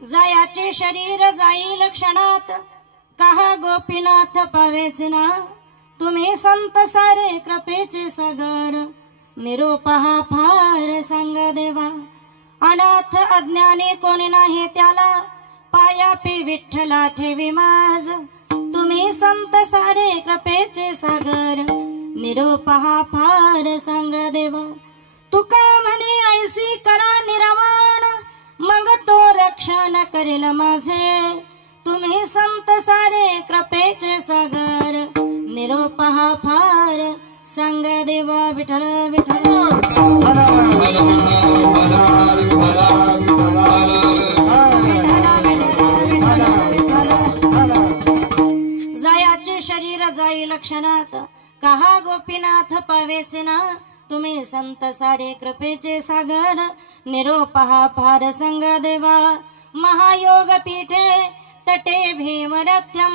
जायाचे शरीर जाईल क्षणात कहा गोपीनाथ पावेच ना तुम्ही संत सारे कृपेचे सागर निरोप हा फार सांग देवा अनाथ अज्ञानी कोणी नाही त्याला पायापी विठ्ठला ठेवी माझ तुम्ही संत सारे कृपेचे सागर निरोप हा फार सांग देवा तुका म्हणे ऐसी करा निरावण मग तो रक्षण करेल माझे तुम्ही संत सारे कृपेचे सागर निरोप हा फार सांग देवा विठ्ठल विठ्ठल जायाचे शरीर जाईल क्षणात कहा गोपीनाथ पावेचे ना तुम्ही संत सारे कृपेचे सागर निरोप हा फार संग देवा महायोग पीठे तटे भीमरथ्यम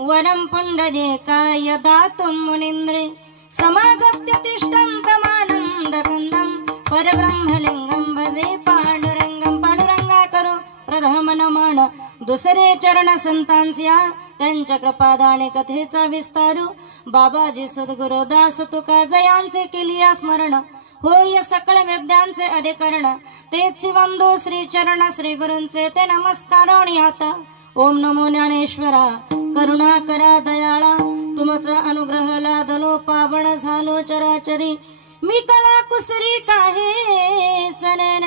वरम पुंडरीकाय दातुं मुनीन्द्रे समागत्य तिष्ठन्तमानंद कंदम परब्रह्मलिंगम भजे पांडुरंगम पांडुरंगा करो प्रथम नमन दुसरे चरण संतांच्या त्यांच्या कृपादाने कथेचा विस्तारू बाबाजी सद्गुरु दास तुका जयांचे केलिया स्मरण होय सकळ विद्यांचे अधिकरण तेच वंदो श्री चरण श्री गुरूंचे ते नमस्कार आता ओम नमो ज्ञानेश्वरा करुणा करा दयाळा तुमचा अनुग्रह लादलो पावन झालो चराचरी मी कळा कुसरी काहे चने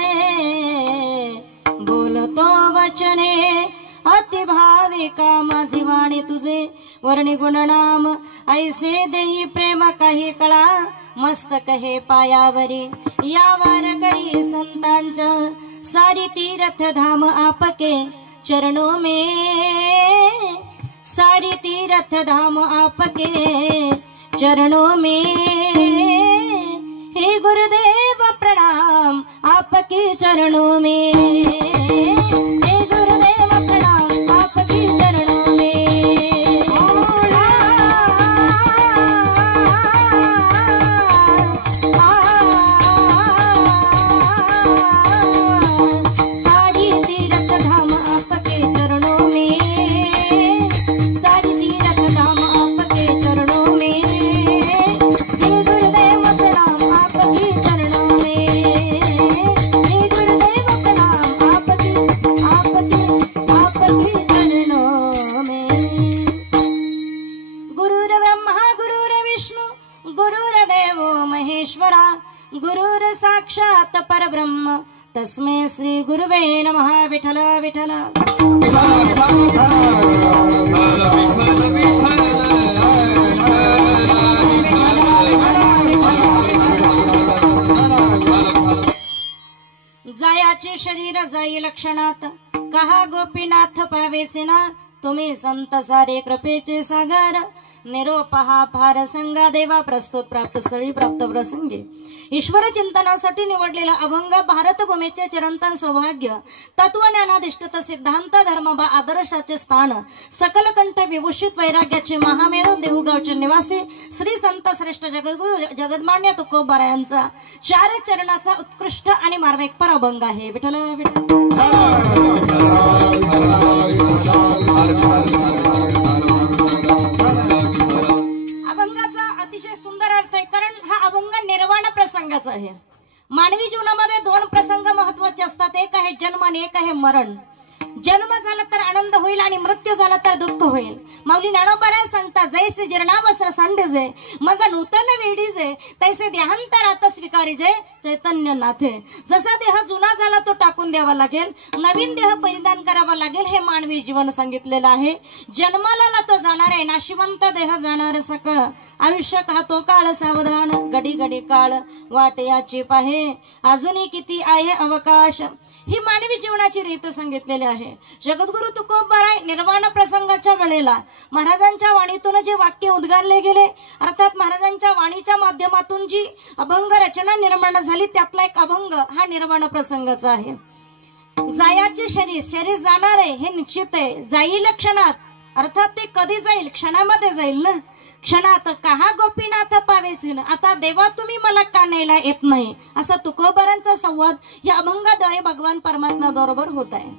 बोलतो वचने अति भाविका माझी वाणी तुझे वर्णी गुणनाम ऐसे देई प्रेम काही कळा मस्तक हे पायावरी या वारकरी संतांच्या सारी तीर्थ धाम आपके चरणों में सारी तीर्थ धाम आपके चरणों में हे गुरुदेव प्रणाम आपके चरणों में हे गुरुदेव प्रणाम आपके चरणों में सारी तीर्थ धाम आपके चरणों में सारी तीर्थ धाम आपके चरणों में हे गुरुदेव प्रणाम आपके चरणों में हे गुरुदेव प्रणाम आपके चरणों में गुरुर्ब्रह्मा गुरुर्विष्णु गुरुर्देवो महेश्वरा गुरुर साक्षात परब्रह्म तस्मै श्री गुरुवे नमः विठ्ठल विठ्ठल जायाचे शरीर जाईल क्षणात कहा गोपीनाथ पावेचे ना तुम्ही संत सारे कृपेचे सागर निरोप हा फार संगा देवा प्रस्तुत प्राप्त स्थळी प्राप्त प्रसंगी ईश्वर चिंतनासाठी निवडलेला अभंग भारतभूमीचे चिरंतन सौभाग्य तत्वज्ञानाधिष्ठित सिद्धांत धर्म व आदर्शाचे स्थान सकल कंठ विभूषित वैराग्याचे महामेरू देहूगावचे निवासी श्री संत श्रेष्ठ जगदमान्य तुकोबा यांचा 4 चरणाचा उत्कृष्ट आणि मार्मिकपर अभंग आहे. विठ्ठल अभंगाचा अतिशय सुंदर अर्थ आहे, कारण हा अभंग निर्वाण प्रसंगाचा आहे. मानवी जीवनामध्ये 2 प्रसंग महत्वाचे असतात, एक आहे जन्म आणि एक आहे मरण. जन्म झाला तर आनंद होईल आणि मृत्यू झाला तर दुःख होईल. माऊली ज्ञानोबा सांगतात, जैसे जीर्णावस्त्र सांडजे मग नूतन वेडीजे तैसे देहांतरात स्वीकारीजे चैतन्य नाथे. जसा देह जुना झाला तो टाकून द्यावा लागेल, नवीन देह परिधान करावा लागेल, हे मानवी जीवन सांगितलेलं आहे. जन्माला तो जाणार आहे, नाशिवंत देह जाणार सकळ, आयुष्य खातो काळ सावधान, घडी घडी काळ वाट याची पाहे, अजूनही किती आहे अवकाश. ही मानवी जीवनाची रीत सांगितलेली आहे. जगद्गुरु तुकोबाराय निर्वाण प्रसंगाच्या वेळेला महाराजांच्या वाणीतून जे वाक्य उद्गारले गेले, अर्थात महाराजांच्या वाणीच्या माध्यमातून जी अभंग रचना निर्माण झाली, त्यातला एक अभंग हा निर्वाण प्रसंगाचा आहे. जायाचे शरीर जाणार आहे हे निश्चित आहे, जाईल क्षणात, अर्थात ते कधी जाईल, क्षणामध्ये जाईल ना. क्षणात कहा गोपीनाथ पावेचे ना, आता देवा तुम्ही मला का न्यायला येत नाही, असा तुकोबारांचा संवाद या अभंगाद्वारे भगवान परमात्मा बरोबर होत आहे.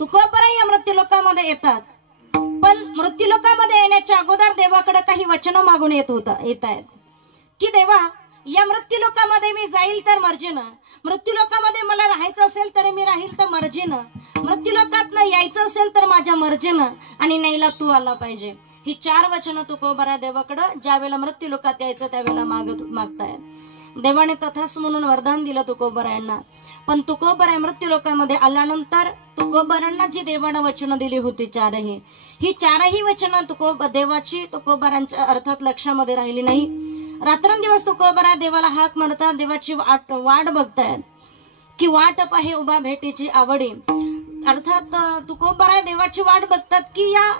तुकोबारा या मृत्यूलोकामध्ये येतात, पण मृत्यूलोकामध्ये येण्याच्या अगोदर देवाकडे काही वचन मागून येत आहेत की देवा, या मृत्यूलोकामध्ये मी जाईल तर मर्जीनं, मृत्यूलोकामध्ये मला राहायचं असेल तर मी राहील तर मर्जीनं, मृत्यूलोकात यायचं असेल तर माझ्या मर्जीनं, आणि न्यायला तू आला पाहिजे. ही 4 वचनं तुकोबारा देवाकडं ज्यावेळेला मृत्यूलोकात यायचं त्यावेळेला मागतायत. देवाने तथास म्हणून वरदान दिलं तुकोबारायांना. पण तुकोबारा मृत्यूलोकामध्ये आल्यानंतर तुकोबारांना जी देवानं वचनं दिली होती 4ही, ही 4ही वचनं देवाची तुकोबारांच्या अर्थात लक्षामध्ये राहिली नाही. रात्रंदिवस तुकोबारा देवाला हाक मारतात, देवाची वाट बघतायत की वाट पाहे उभा भेटीची आवडी. अर्थात तुकोबारा देवाची वाट बघतात की या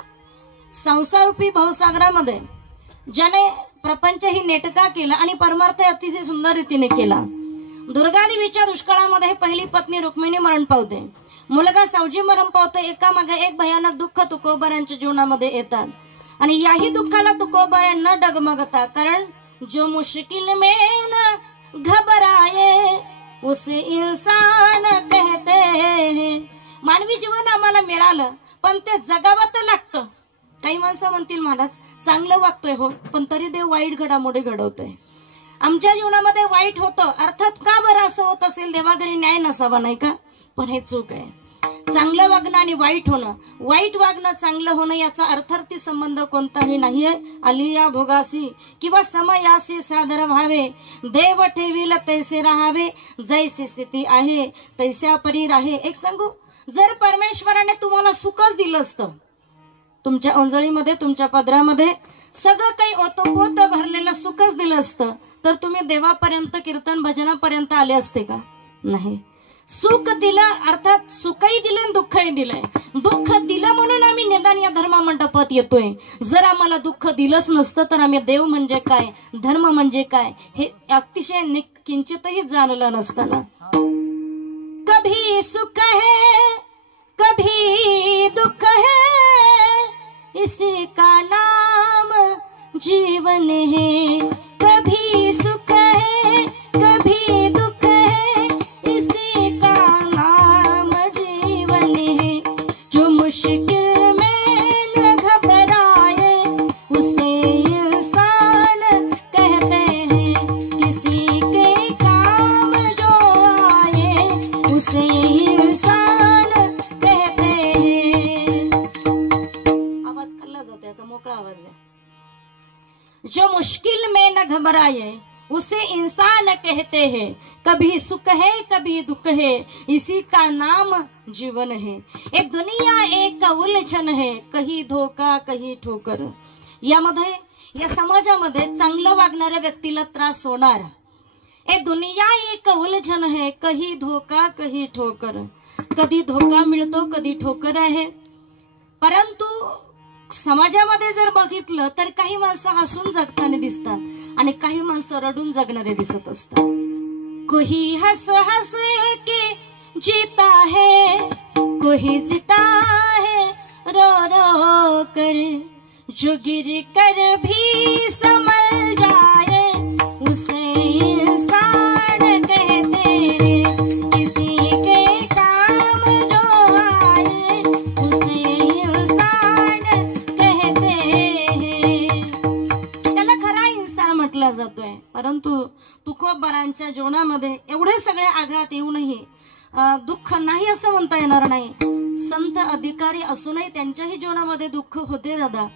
संसारूपी भवसागरामध्ये ज्याने प्रपंच ही नेटका केला आणि परमार्थ अतिशय सुंदर रीतीने केला. दुर्गा देवीच्या दुष्काळामध्ये पहिली पत्नी रुक्मिणी मरण पावते, मुलगा सावजी मरण पावतो, एकामागे एक भयानक दुःख तुकोबारांच्या जीवनामध्ये येतात. आणि याही दुःखाला तुकोबारांना डगमगता, कारण जो मुश्किल में न घबराए उसे इंसान कहते हैं. मानवी जीवन आम्हाला मिळालं पण ते जगावं लागतं. काही माणसं म्हणतील महाराज चांगलं वागतोय हो, पण तरी देव वाईट घडामोडी घडवतोय. आमच्या जीवनामध्ये वाईट होतं, अर्थात का बरं असं होत असेल, देवाघरी न्याय नसावा नाही का, पण हे चूक आहे. चांगलं वागणं आणि वाईट होणं, वाईट वागणं चांगलं होणं याचा अर्थार्थी संबंध कोणताही नाहीये. अलिया भोगासी किंवा समयासी सादर व्हावे, देव ठेवील तैसे राहावे, जैसी स्थिती आहे तैस्या परी राहे. एक सांगू, जर परमेश्वराने तुम्हाला सुखच दिलं असतं, तुमच्या ओंजळीमध्ये तुमच्या पदरामध्ये सगळं काही ओतपोत भरलेलं सुखच दिलं असतं, तर तुम्ही देवापर्यंत कीर्तन भजनापर्यंत आले असते का? नाही. सुख दिलं, अर्थात सुखही दिलं दुःखही दिलंय. दुःख दिलं म्हणून आम्ही निदान या धर्म मंडपात येतोय. जर आम्हाला दुःख दिलंच नसतं तर आम्ही देव म्हणजे काय, धर्म म्हणजे काय हे अतिशय किंचितही जाणलं नसतं ना. कभी सुख है कभी दुःख है, इसी का नाम जीवन है. कभी सुख है कभी दुःख है, इसी का नाम जीवन है. जो मुश्किल में न घबराए उसे इंसान कहते हैं, किसी के काम जो आए उसे इंसान कहते हैं. आवाज खाल्ला जातो, याचा मोकळा आवाज आहे. जो मुश्किल में न घबराए उसे इंसान कहते हैं, कभी सुख है कभी दुख है, इसी का नाम जीवन है. एक दुनिया एक उलझन है, कहीं धोका कहीं ठोकर. यामध्ये या समाजामध्ये चांगलं वागणाऱ्या व्यक्तीला त्रास होणार. एक दुनिया एक उलझन है, कहीं धोका कहीं ठोकर. कधी धोका मिळतो कधी ठोकर आहे. परंतु समाजामध्ये जर बघितलं तर काही माणसं हसून जगताना दिसतात आणि काही माणसं रडून जगणारे दिसत असतात. कोही हंस हंस के जीता है, कोही जीता है रो रो कर, जो गिर कर भी संभल जाए उसे इंसान कहते हैं, किसी के काम जो आए उसे इंसान कहते हैं. त्याला खरा इंसान म्हटला जातोय. परंतु तुकोबारांच्या जीवनामध्ये एवढे सगळे आघात येऊनही दुःख नाही असं म्हणता येणार नाही. संत अधिकारी असूनही त्यांच्याही जीवनामध्ये दुःख होते दादा.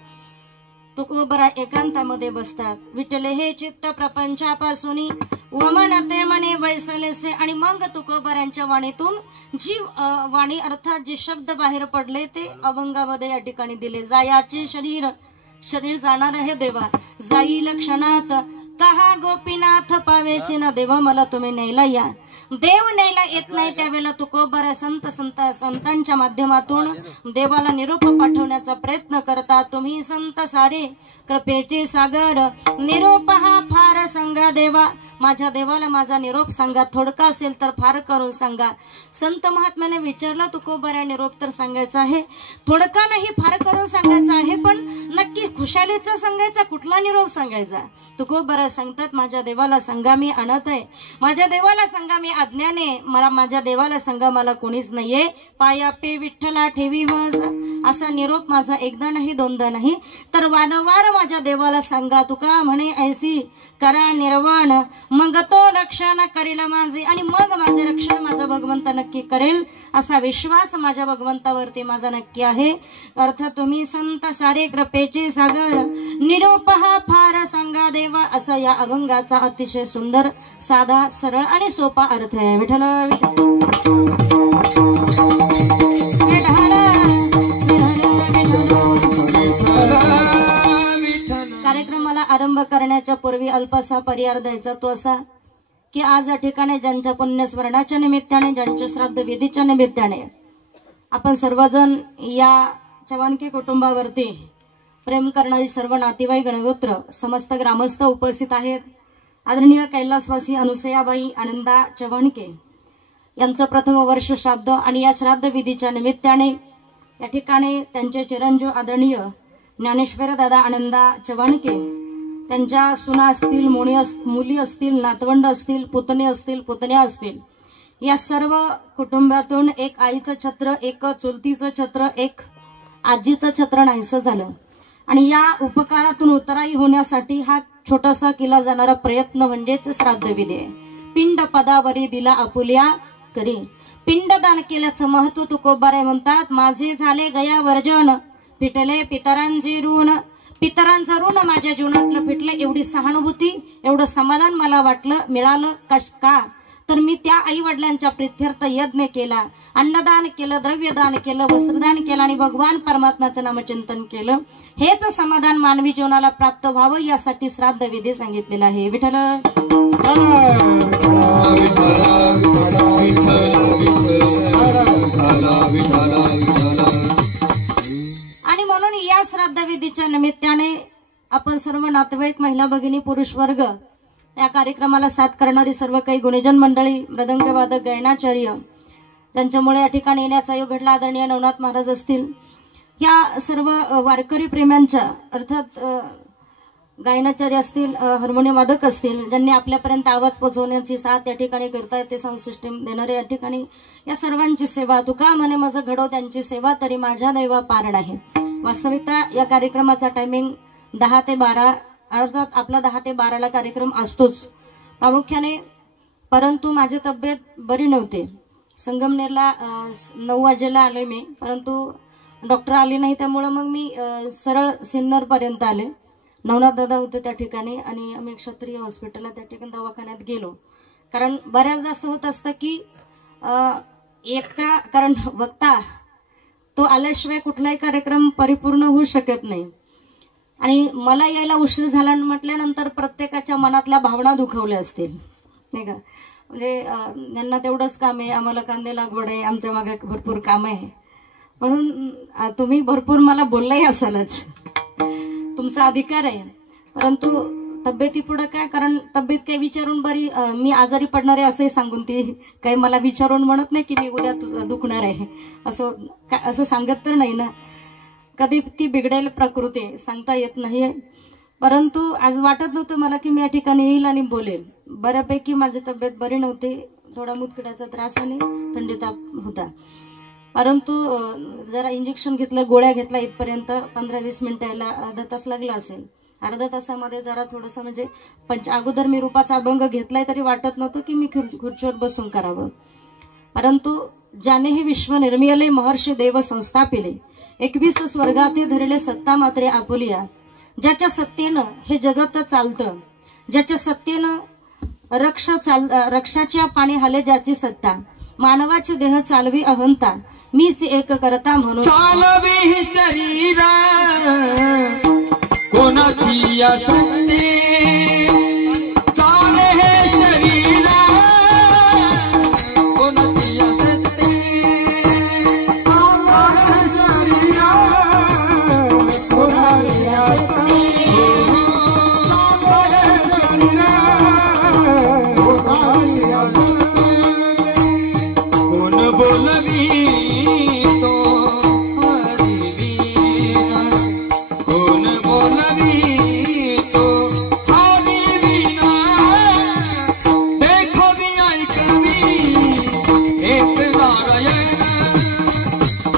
तुकोबरा एकांतामध्ये बसतात. विठले हे चित्त प्रपंचापासून वमन ते मने वैसलेसे. आणि मग तुकोबरांच्या वाणीतून जी वाणी अर्थात जे शब्द बाहेर पडले ते अभंगामध्ये या ठिकाणी दिले. जायाचे शरीर जाणार आहे देवा, जाईल क्षणात कहा गोपीनाथ पावेचे ना देवा, मला तुम्ही न्यायला या. देव न्यायला येत नाही त्यावेळेला तुकोबरा संतांच्या माध्यमातून देवाला निरोप पाठवण्याचा प्रयत्न करतात. तुम्ही संत सारे कृपेचे सागर, निरोप हा फार सांगा देवा, माझ्या देवाला माझा निरोप सांगा. थोडका असेल तर फार करून सांगा. संत महात्म्याने विचारला तुकोबरा निरोप तर सांगायचा आहे, थोडका नाही फार करून सांगायचा आहे, पण नक्की खुशालीचा सांगायचा, कुठला निरोप सांगायचा. तुकोबरा सांगतात माझ्या देवाला सांगा मी अनाथ आहे, माझ्या देवाला सांगा मी अज्ञाने, मला माझ्या देवाला सांगा मला कोणीच नाहीये, पाया पे विठ्ठला ठेवी माझा. असा निरोप माझा एकदा नाही दोनदा नाही तर वारंवार माझ्या देवाला सांगा. तुका म्हणे ऐसी करा निर्वाण, मग तो रक्षण करील माझे. आणि मग माझे रक्षण माझा भगवंत नक्की करेल असा विश्वास माझ्या भगवंतावरती माझा नक्की आहे. अर्थ तुम्ही संत सारे कृपेचे सागर, निरोप हा फार सांगा देवा. असा या अभंगाचा अतिशय सुंदर साधा सरळ आणि सोपा अर्थ आहे. विठ्ठल कार्यक्रमाला आरंभ करण्याच्या पूर्वी अल्पसा पर्याय द्यायचा तो असा की आज या ठिकाणी ज्यांच्या पुण्यस्मरणाच्या निमित्ताने, ज्यांच्या श्राद्ध विधीच्या निमित्ताने आपण सर्वजण या चव्हाणके कुटुंबावरती प्रेम करणारी सर्व नातेवाईक गणगोत्र समस्त ग्रामस्थ उपस्थित आहेत. आदरणीय कैलासवासी अनुसयाबाई आनंदा चव्हाणके यांचं प्रथम वर्ष श्राद्ध आणि या श्राद्ध विधीच्या निमित्ताने या ठिकाणी त्यांचे चिरंजीव आदरणीय ज्ञानेश्वर दादा आनंदा चव्हाणके, त्यांच्या सुना असतील, मुली असतील, नातवंड असतील, पुतणे असतील, पुतण्या असतील, या सर्व कुटुंबातून एक आईचं छत्र, एक चुलतीचं छत्र, एक आजीचं छत्र नाहीसं झालं. आणि या उपकारातून उतराई होण्यासाठी हा छोटासा केला जाणारा प्रयत्न म्हणजेच श्राद्ध विधी आहे. पिंड पदावरी दिला आपुल्या करी. पिंडदान केल्याचं महत्व तुकोबारे म्हणतात. माझे झाले गया वर्जन, फिटले पितरांचे ऋण. पितरांचं ऋण माझ्या जीवनातलं फिटलं. एवढी सहानुभूती, एवढं समाधान मला वाटलं मिळालं का तर मी त्या आई वडिलांच्या प्रित्यर्थ यज्ञ केला, अन्नदान केलं, द्रव्यदान केलं, वस्त्रदान केलं आणि भगवान परमात्म्याचं नामचिंतन केलं. हेच समाधान मानवी जीवनाला प्राप्त व्हावं यासाठी श्राद्ध विधी सांगितलेला आहे. विठ्ठल आणि म्हणून या श्राद्ध विधीच्या निमित्ताने आपण सर्व नातेवाईक, महिला भगिनी, पुरुष वर्ग, या कार्यक्रमाला साथ करणारी सर्व काही गुणीजन मंडळी, मृदंग वादक, गायनाचार्य, ज्यांच्यामुळे या ठिकाणी येण्याचा योग घडला, आदरणीय नवनाथ महाराज असतील, या सर्व वारकरी प्रेम्यांच्या अर्थात गायनाचार्य असतील, हार्मोनियम वादक असतील, ज्यांनी आपल्यापर्यंत आवाज पोहोचवण्याची साथ या ठिकाणी करतायत, ते साऊंड सिस्टीम देणारे या ठिकाणी, या सर्वांची सेवा. तुका म्हणे माझं घडो त्यांची सेवा, तरी माझ्या दैवा पार आहे. वास्तविकता या कार्यक्रमाचा टायमिंग 10 ते 12, अर्थात आपला 10 ते 12ला कार्यक्रम असतोच प्रामुख्याने. परंतु माझी तब्येत बरी नव्हती. संगमनेरला 9 वाजेला आलोय मी, परंतु डॉक्टर आले नाही, त्यामुळं मग मी सरळ सिन्नरपर्यंत आले. नवनाथ दादा होते त्या ठिकाणी आणि आम्ही क्षत्रिय हॉस्पिटलला त्या ठिकाणी दवाखान्यात गेलो. कारण बऱ्याचदा असं होत असतं की एकटा, कारण वक्ता तो आल्याशिवाय कुठलाही कार्यक्रम परिपूर्ण होऊ शकत नाही. आणि मला यायला उशीर झाला म्हटल्यानंतर प्रत्येकाच्या मनातल्या भावना दुखावल्या असतील, नाही का. म्हणजे त्यांना तेवढंच काम आहे, आम्हाला कांदे लागवड आहे, आमच्या मागे भरपूर काम आहे. म्हणून तुम्ही भरपूर मला बोललाही असालच, तुमचा अधिकार आहे. परंतु तब्येती पुढे काय, कारण तब्येत काही विचारून बरी, मी आजारी पडणार आहे असंही सांगून ती काही मला विचारून म्हणत नाही की मी उद्या दुखणार आहे असं सांगत तर नाही ना. कधी ती बिघडेल प्रकृती सांगता येत नाहीये. परंतु आज वाटत नव्हतं मला की मी या ठिकाणी येईल आणि बोलेल. बऱ्यापैकी माझी तब्येत बरी नव्हती, थोडा मुतखड्याचा त्रास आणि थंडी ताप होता. परंतु जरा इंजेक्शन घेतलं, गोळ्या घेतला, इथपर्यंत 15-20 मिनिटं यायला अर्धा तास लागला असेल. अर्ध्या तासामध्ये जरा थोडंसं म्हणजे अगोदर मी रूपाचा अभंग घेतलाय तरी वाटत नव्हतं की मी खुर्चीवर बसून करावं. परंतु ज्याने हे विश्व निर्मिले महर्षी देव संस्थापिले, 21 स्वर्गाते धरले सत्ता मात्रे आपुलिया. ज्याच्या सत्तेनं हे जगत चालतं, ज्याच्या सत्तेनं रक्षाच्या पाणी हाले ज्याची सत्ता, मानवाचे देह चालवी अहंता, मीच एक करता म्हणून चालवी शरीरा कोणाची या सत्ते, चाले हे शरीरा कोणाची या सत्ते, शरीरा कोणाची या कोण बोलवी तो हरिवीना, कोण बोलवी तो हरिवीना, देखवी ऐकवी एक नारायण,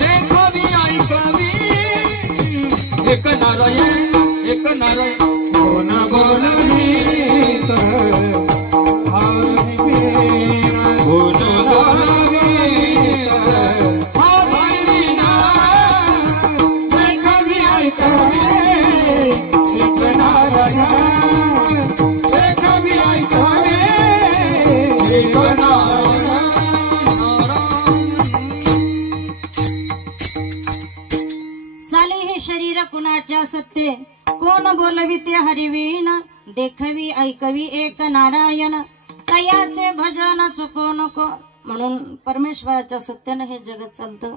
देखवी ऐकवी एक नारायण, एक नारायण, कोण बोलवी तो हरिवीना, कोण बोलवी साले हे शरीर कुणाच्या सत्ते, कोण बोलवी ते हरिवीण, देखवी ऐकवी एक नारायण, तयाचे भजन चुको नको. म्हणून परमेश्वराच्या सत्यानं हे जगत चालतं.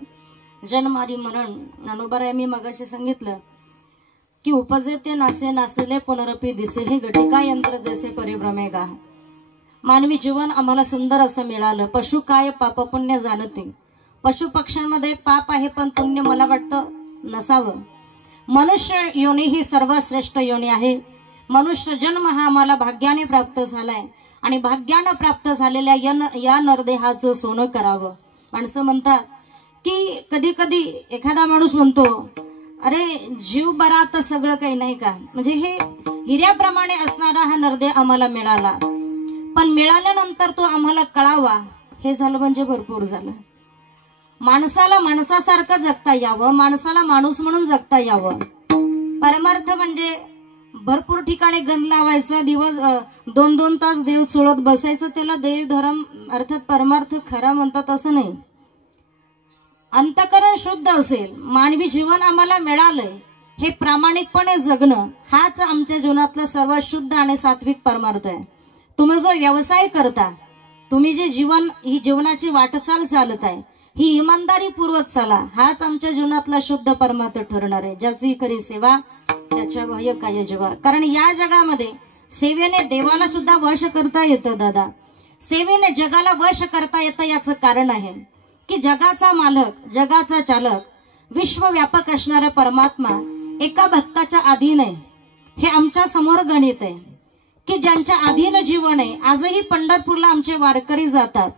जन्मारी मरण ज्ञानोबा मी मगाशी सांगितलं की उपजे ते नासे नासले पुनरपी दिसे, हे घटिका यंत्र जैसे परिभ्रमे गा. मानवी जीवन आम्हाला सुंदर असं मिळालं. पशु काय पाप पुण्य जाणते, पशु पक्ष्यांमध्ये पाप आहे पण पुण्य मला वाटतं नसावं. मनुष्य योनी ही सर्वश्रेष्ठ योनी आहे. मनुष्य जन्म हा आम्हाला भाग्याने प्राप्त झालाय आणि भाग्यानं प्राप्त झालेल्या या नरदेहाचं सोनं करावं. माणसं म्हणतात की कधी कधी एखादा माणूस म्हणतो, अरे जीव बरा तर सगळं काही नाही का, म्हणजे हे हिऱ्याप्रमाणे असणारा हा नरदेह आम्हाला मिळाला, पण मिळाल्यानंतर तो आम्हाला कळावा, हे झालं म्हणजे भरपूर झालं. माणसाला माणसासारखं जगता यावं, माणसाला माणूस म्हणून जगता यावं. परमार्थ म्हणजे भरपूर ठिकाणी गंध लावायचं, दिवस 2-2 तास देव चोळत बसायचं, त्याला देव धर्म अर्थात परमार्थ खरा म्हणतात असं नाही. अंतःकरण शुद्ध असेल, मानवी जीवन आम्हाला मिळालंय, हे प्रामाणिकपणे जगणं हाच आमच्या जीवनातला सर्वात शुद्ध आणि सात्विक परमार्थ आहे. तुम्ही जो व्यवसाय करता, तुम्ही जे जीवन ही जीवनाची वाटचाल चालत आहे, ही इमानदारीपूर्वक चाला, हाच आमच्या जीवनातला शुद्ध परमार्थ ठरणार आहे. ज्याची खरी सेवा त्याच्या बाह्य काय जेवा. कारण या जगामध्ये सेवेने देवाला सुद्धा वश करता येतं दादा, सेवेने जगाला वश करता येतं. याचं कारण आहे की जगाचा मालक, जगाचा चालक, विश्वव्यापक असणारा परमात्मा एका भक्ताच्या अधीन आहे. हे आमच्या समोर गणित आहे की ज्यांच्या अधीन जीवन आहे. आजही पंढरपूरला आमचे वारकरी जातात,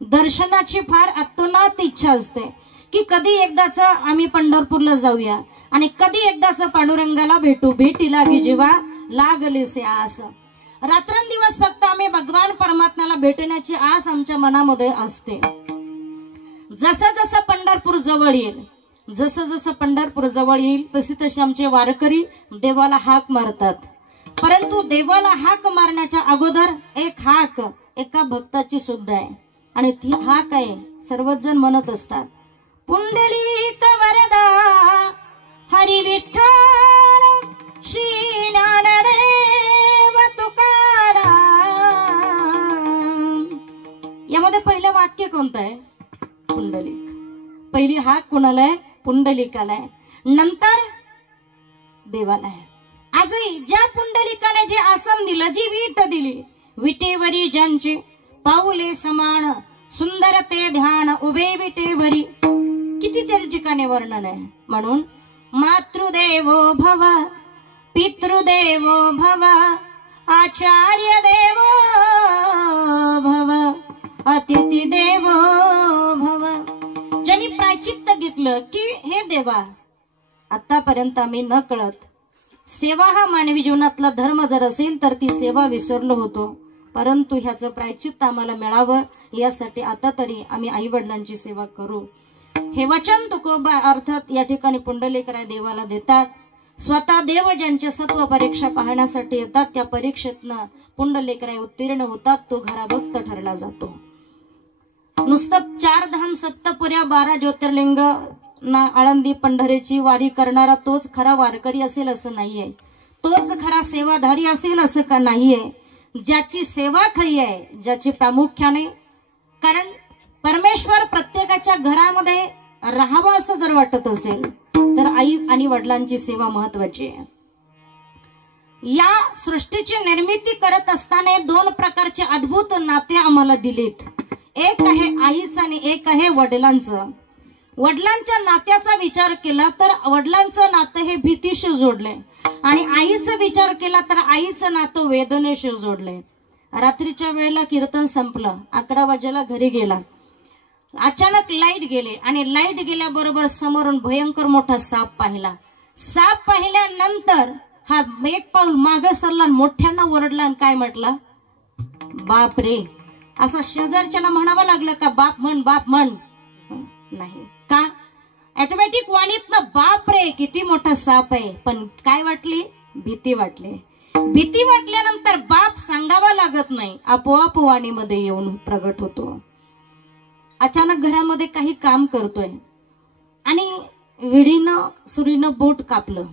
दर्शनाची फार अतोनात इच्छा असते की कधी एकदाच आम्ही पंढरपूरला जाऊया आणि कधी एकदाच पांडुरंगाला भेटू, भेटी लागी जीवा लागले से आस. रात्रंदिवस फक्त आम्ही भगवान परमात्म्याला भेटण्याची आस आमच्या मनामध्ये असते. जसं जसं पंढरपूर जवळ येईल, जसं जसं पंढरपूर जवळ येईल तसे तसे आमचे वारकरी देवाला हाक मारतात. परंतु देवाला हाक मारण्याच्या अगोदर एक हाक एका भक्ताची सुद्धा आहे आणि ती हाक आहे सर्वच जण म्हणत असतात, पुंडलिक वरदा हरी विठ्ठल श्री ज्ञानदेव तुकाराम. यामध्ये पहिलं वाक्य कोणतं आहे? पुंडलिक. पहिली हाक कोणाला आहे? पुंडलिकाला आहे, नंतर देवाला आहे. आजही ज्या पुंडलिकाने जे आसन दिलं, जी वीट दिली, विटेवरी ज्यांचे पाऊले समान, सुंदर ते ध्यान उभे विटेवरी, किती त्या ठिकाणी वर्णन आहे. म्हणून मातृदेवो भव, पितृदेवो भव, आचार्य देवो भव, अतिथी देवो भव. ज्यांनी प्रायचित्त घेतलं की हे देवा, आतापर्यंत आम्ही न कळत सेवा हा मानवी जीवनातला धर्म जर असेल तर ती सेवा विसरलो होतो, परंतु ह्याचं प्रायचित्त आम्हाला मिळावं यासाठी आता तरी आम्ही आई वडिलांची सेवा करू. हे वचन तुकोबा अर्थात या ठिकाणी पुंडलिकराय देवाला देतात. स्वतः देव ज्यांच्या सत्व परीक्षा पाहण्यासाठी येतात, त्या परीक्षेतनं पुंडलिकराय उत्तीर्ण होतात, तो घराभक्त ठरला जातो. नुसतं 4 धाम 7 12 ज्योतिर्लिंग ना आळंदी पंढरीची वारी करणारा तोच खरा वारकरी असेल असं नाहीये, तोच खरा सेवाधारी असेल असं का नाहीये. ज्याची सेवा खरी आहे, ज्याची प्रामुख्याने, कारण परमेश्वर प्रत्येकाच्या घरामध्ये राहावं असं जर वाटत असेल तर आई आणि वडिलांची सेवा महत्वाची आहे. या सृष्टीची निर्मिती करत असताना 2 प्रकारचे अद्भुत नाते आम्हाला दिलेत. एक आहे आईचं आणि एक आहे वडिलांचं. वडिलांच्या नात्याचा विचार केला तर वडिलांचं नातं हे भीतीशी जोडलंय, आणि आईचा विचार केला तर आईचं नातं वेदनेशी जोडलंय. रात्रीच्या वेळेला कीर्तन संपलं, 11 वाजेला घरी गेला, अचानक लाईट गेले आणि लाईट गेल्याबरोबर समोरून भयंकर मोठा साप पाहिला. साप पाहिल्यानंतर हा एक पाऊल मागे सरला, मोठ्यांना ओरडला आणि काय म्हटलं? बाप रे. असं शेजारच्याला म्हणावं लागलं का बाप म्हण, बाप म्हण? नाही. का? ऑटोमॅटिक वाणीतनं बाप रे किती मोठा साप आहे, पण काय वाटली? भीती वाटली. भीती वाटल्यानंतर बाप सांगावा लागत नाही, आपोआप वाणीमध्ये येऊन प्रगट होतो. अचानक घरामध्ये काही काम करतोय आणि विडीनं सुरीनं बोट कापलं,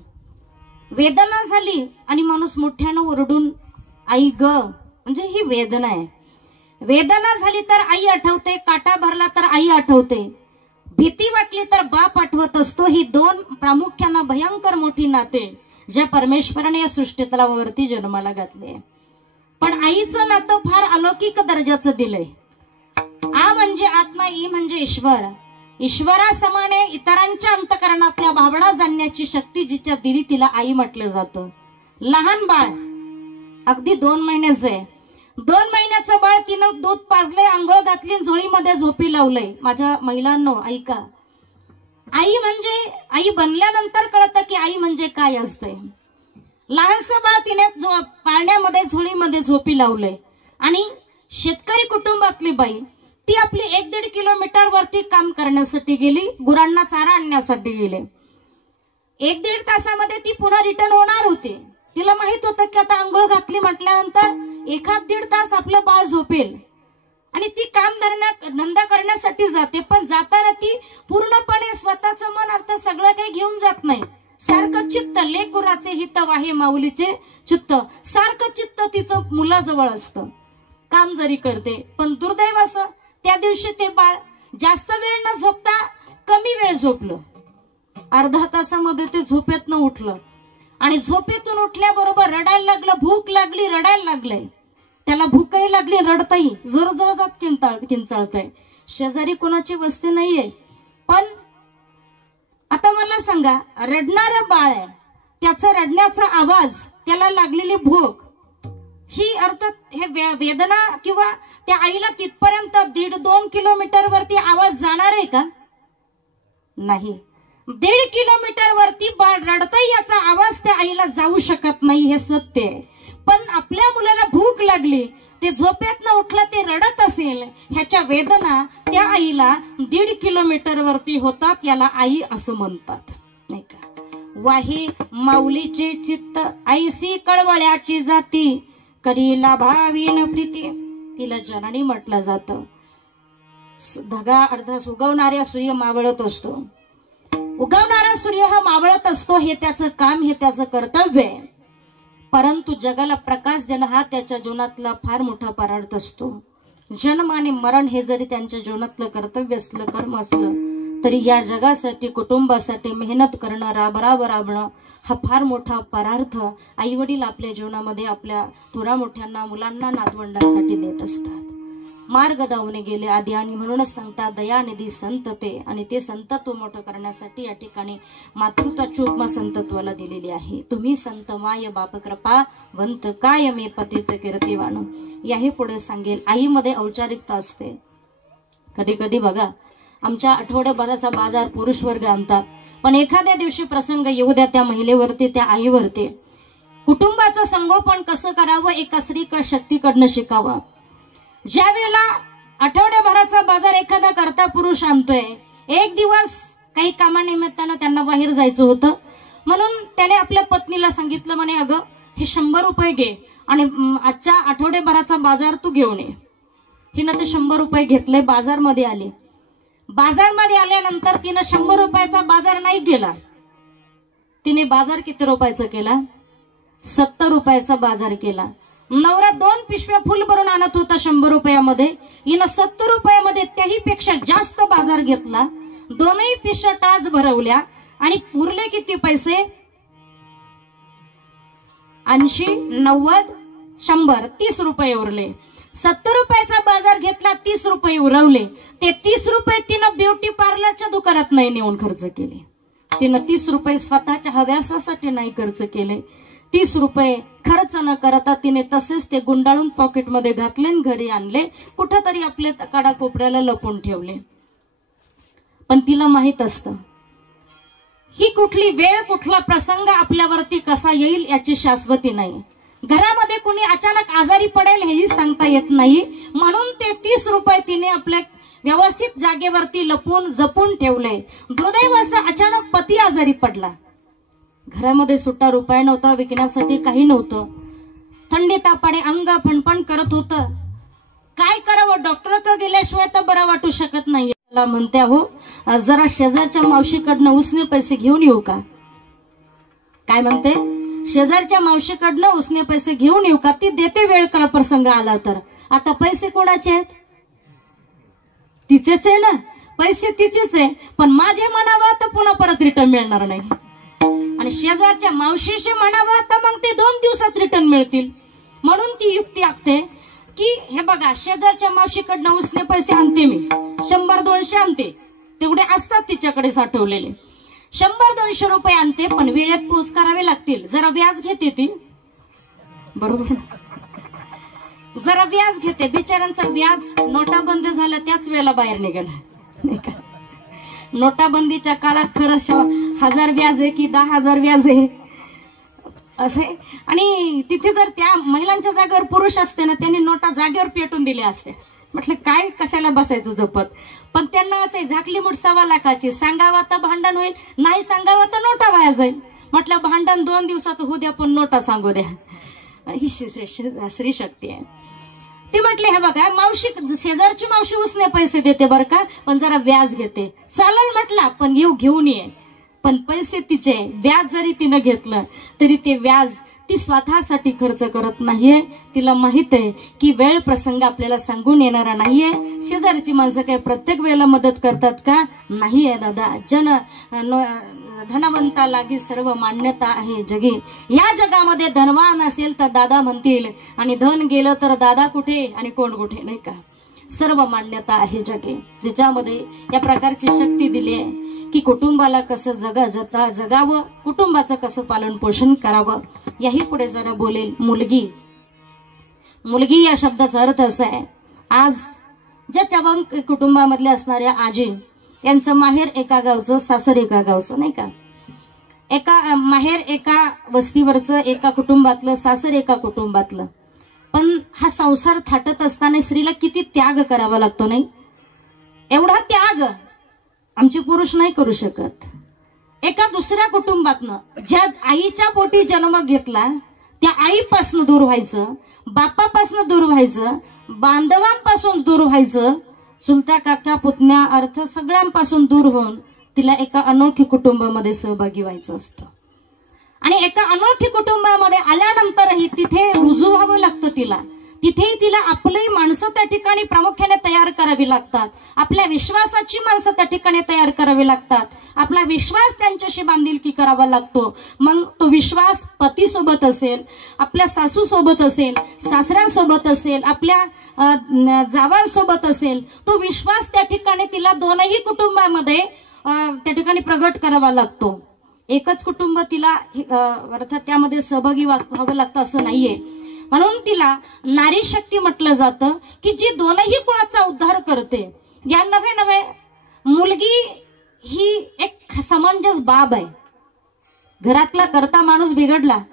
वेदना झाली आणि माणूस मोठ्यानं ओरडून आई ग, म्हणजे ही वेदना आहे. वेदना झाली तर आई आठवते, काटा भरला तर आई आठवते, भीती वाटली तर बाप आठवत असतो. ही 2 प्रामुख्यानं भयंकर मोठी नाते ज्या परमेश्वराने या सृष्टीतलावरती जन्माला घातले. पण आईचं नातं फार अलौकिक दर्जाचं दिलंय. आ म्हणजे आत्मा, ई म्हणजे ईश्वर. ईश्वरासमाने इतरांच्या अंतकरणातल्या भावना जाणण्याची शक्ती जिच्या दिली तिला आई म्हटलं जातं. लहान बाळ अगदी 2 महिन्याचं आहे, 2 महिन्याचं बाळ तिनं दूध पाजलंय, आंघोळ घातली, झोळीमध्ये झोपी लावलंय. माझ्या महिलांनो ऐका, आई म्हणजे आई बनल्यानंतर कळतं की आई म्हणजे काय असतंय. लहानसं बाळ तिने पाळण्यामध्ये झोळीमध्ये झोपी लावलंय, आणि शेतकरी कुटुंबातली बाई ती आपली 1-1.5 किलोमीटर वरती काम करण्यासाठी गेली, गुरांना चारा आणण्यासाठी गेले. 1-1.5 तासामध्ये ती पुन्हा रिटर्न होणार होती. तिला माहित होतं की आता आंघोळ घातली म्हटल्यानंतर 1-1.5 तास आपलं बाळ झोपेल, आणि ती काम धंदा करण्यासाठी जाते. पण जाताना ती पूर्णपणे स्वतःचं मन अर्थ सगळं काही घेऊन जात नाही. सारखं चित्त लेक गुराचे हित वाहे माऊलीचे चित्त, सारखं चित्त तिचं मुलाजवळ असतं. काम जरी करते, पण दुर्दैव असं त्या दिवशी ते बाळ जास्त वेळ न झोपता कमी वेळ झोपलं. अर्धा तासामध्ये ते झोपेतनं उठलं, आणि झोपेतून उठल्याबरोबर रडायला लागलं. भूक लागली, रडायला लागलंय. त्याला भूकही लागली, रडताही जोर जोरात किंचाळतंय. शेजारी कोणाची वस्ती नाहीये. पण आता मला सांगा, रडणारं बाळ आहे, त्याचा रडण्याचा आवाज, त्याला लागलेली भूक, ही अर्थात हे वेदना किंवा त्या आईला तिथपर्यंत 1.5-2 किलोमीटर वरती आवाज जाणार आहे का? नाही. 1.5 किलोमीटर वरती बाळ रडतंय, याचा आवाज त्या आईला जाऊ शकत नाही, हे सत्य आहे. पण आपल्या मुलाला भूक लागली, ते झोपेतनं उठलं, ते रडत असेल, ह्याच्या वेदना त्या आईला 1.5 किलोमीटर वरती होतात. याला आई असं म्हणतात, नाही का? वाही माऊलीचे चित्त ऐसी कळवळ्याची जाती, करीला भावीन प्रीती. तिला जननी म्हटलं जातं. धगा अर्धा उगवणाऱ्या सूर्य मावळत असतो. उगवणारा सूर्य हा मावळत असतो, हे त्याचं काम, हे त्याचं कर्तव्य आहे. परंतु जगाला प्रकाश देणं हा त्याच्या जीवनातला फार मोठा परार्थ असतो. जन्म आणि मरण हे जरी त्यांच्या जीवनातलं कर्तव्य असलं, कर्म असलं, तरी या जगासाठी कुटुंबासाठी मेहनत करणं, राबणं हा फार मोठा परार्थ आई वडील आपल्या जीवनामध्ये आपल्या थोरा मोठ्यांना, मुलांना, नातवंडांसाठी देत असतात. मार्ग दावणे गेले आधी, आणि म्हणूनच सांगतात दयानिधी संत ते, आणि ते संतत्व मोठं करण्यासाठी या ठिकाणी मातृत्वाची उपमा संतत्वाला दिलेली आहे. तुम्ही संत माय बाप कृपा वंत काय मे पतित कीर्तिवान. याही पुढे सांगेल आईमध्ये औपचारिकता असते. कधी कधी बघा आमच्या आठवड्याभराचा बाजार पुरुष वर्ग आणतात, पण एखाद्या दिवशी प्रसंग येऊ द्या त्या महिलेवरती, त्या आईवरती कुटुंबाचं संगोपन कसं करावं एका स्त्री शक्तीकडनं शिकावं. ज्या वेळेला आठवड्याभराचा बाजार एखादा करता पुरुष आणतोय, एक दिवस काही कामानिमित्तानं त्यांना बाहेर जायचं होतं, म्हणून त्याने आपल्या पत्नीला सांगितलं, म्हणे अगं हे 100 रुपये घे आणि आजच्या आठवड्याभराचा बाजार तू घेऊन ये. हिनं ते 100 रुपये घेतले, बाजारमध्ये आले. बाजारमध्ये आल्यानंतर तिनं 100 रुपयाचा बाजार नाही केला. तिने बाजार किती रुपयाचा केला? 70 रुपयाचा बाजार केला. नवरा 2 पिशव्या फुल भरून आणत होता 100 रुपयामध्ये, हिनं 70 रुपयामध्ये त्याही पेक्षा जास्त बाजार घेतला. दोनही पिशव्या टाच भरवल्या आणि उरले किती पैसे? 80, 90, 100, 30 रुपये उरले. 70 रुपयाचा बाजार घेतला, 30 रुपये उरवले. ते 30 रुपये तिनं ब्युटी पार्लरच्या दुकानात नाही नेऊन खर्च केले. तिनं 30 रुपये स्वतःच्या हव्यासासाठी नाही खर्च केले. 30 रुपये खर्च न करता तिने तसेच ते गुंडाळून पॉकेटमध्ये घातले आणि घरी आणले, कुठंतरी आपले काडा कोपऱ्याला लपून ठेवले. पण तिला माहित असतं ही कुठली वेळ, कुठला प्रसंग आपल्यावरती कसा येईल याची शाश्वती नाही. घरामध्ये कोणी अचानक आजारी पडेल हेही सांगता येत नाही. म्हणून ते 30 रुपये तिने आपल्या व्यवस्थित जागेवरती लपून जपून ठेवले. दुर्दैव असं अचानक पती आजारी पडला. घरामध्ये सुट्टा रुपया नव्हता, विकण्यासाठी काही नव्हतं. थंडी तापाने अंग फणफण करत होतं. काय करावं? डॉक्टरकडे गेल्याशिवाय तर बरं वाटू शकत नाही. त्याला म्हणते हो जरा शेजारच्या मावशीकडनं उसने पैसे घेऊन येऊ का? काय म्हणते? शेजारच्या मावशीकडनं उसने पैसे घेऊन येऊ का? ती देते वेळ करा प्रसंग आला तर. आता पैसे कोणाचे आहेत? तिचेच आहे ना, पैसे तिचेच आहे, पण माझे म्हणावं तर पुन्हा परत रिटर्न मिळणार नाही. आणि शेजारच्या मावशीशी म्हणावं तर मग ते 2 दिवसात रिटर्न मिळतील. म्हणून ती युक्ती आखते की हे बघा शेजारच्या मावशीकडनं उसने पैसे आणते मी, 100-200 आणते, तेवढे असतात तिच्याकडे साठवलेले. 100-200 रुपये आणते, पण वेळेत पोच करावे लागतील. जरा व्याज घेते ती, बरोबर, जरा व्याज घेते. बिचाऱ्यांचा व्याज नोटाबंदी झाला त्याच वेळेला बाहेर निघाला नाही का? नोटाबंदीच्या काळात खरं 1000 व्याज आहे की 10,000 व्याज आहे असे. आणि तिथे जर त्या महिलांच्या जागेवर पुरुष असते ना, त्यांनी नोटा जागेवर पेटून दिल्या असते. म्हटलं काय कशाला बसायचं जपत. पण त्यांना असे झाकली मुठ 1.25 लाखाची, सांगावं तर भांडण होईल, नाही सांगावं तर नोटा वाया जाईल. म्हटलं भांडण 2 दिवसाचं होऊ द्या, पण नोटा सांगू द्या. ही श्री शक्ती आहे. ते म्हटले हे बघा मावशी, शेजारची मावशी उसने पैसे देते बरं का, पण जरा व्याज घेते. चालेल म्हटला, पण घेऊन ये. पण पैसे तिचे, व्याज जरी तिनं घेतलं तरी ते व्याज ती स्वतःसाठी खर्च करत नाहीये. तिला माहित आहे की वेळ प्रसंग आपल्याला सांगून येणारा नाहीये. शेजारची माणसं काय प्रत्येक वेळेला मदत करतात का? नाहीये दादा. धनवंता लागी सर्व मान्यता आहे जगी. या जगामध्ये धनवान असेल तर दादा म्हणतील, आणि धन गेलं तर दादा कुठे आणि कोण कुठे, नाही का? सर्व मान्यता आहे जगे, ज्याच्यामध्ये या प्रकारची शक्ती दिली आहे की कुटुंबाला कसं जगावं, कुटुंबाचं कसं पालन पोषण करावं. याही पुढे जरा बोलेल. मुलगी या शब्दाचा अर्थ असा आहे, आज ज्या चव्हाण कुटुंबामधले असणाऱ्या आजी, यांचं माहेर एका गावचं, सासर एका गावचं, नाही का? एका माहेर एका वस्तीवरचं, एका कुटुंबातलं, सासर एका कुटुंबातलं. पण हा संसार थाटत असताना स्त्रीला किती त्याग करावा लागतो, नाही? एवढा त्याग आमचे पुरुष नाही करू शकत. एका दुसऱ्या कुटुंबातनं, ज्या आईच्या पोटी जन्म घेतला त्या आईपासून दूर व्हायचं, बापापासून दूर व्हायचं, बांधवांपासून दूर व्हायचं, चुलता काका पुतण्या अर्थ सगळ्यांपासून दूर होऊन तिला एका अनोळखी कुटुंबामध्ये सहभागी व्हायचं असतं. आणि एका अनोळखी कुटुंबामध्ये आल्यानंतरही तिथे रुजू व्हावं लागतं तिला. तिथेही तिला आपली माणसं त्या ठिकाणी प्रामुख्याने तयार करावी लागतात. आपल्या विश्वासाची माणसं त्या ठिकाणी तयार करावी लागतात. आपला विश्वास त्यांच्याशी बांधिलकी करावा लागतो. मग तो विश्वास पतीसोबत असेल, आपल्या सासूसोबत असेल, सासऱ्यांसोबत असेल, आपल्या जावांसोबत असेल, तो विश्वास त्या ठिकाणी तिला दोनही कुटुंबामध्ये त्या ठिकाणी प्रगट करावा लागतो. एकच कुटुंब तिला अर्थात त्यामध्ये सहभागी व्हावं लागतं असं नाहीये. म्हणून तिला नारी शक्ती म्हटलं जातं की जी दोनही कुळाचा उद्धार करते. या नव्हे नव्हे मुलगी ही एक समंजस बाब आहे. घरातला करता माणूस बिघडला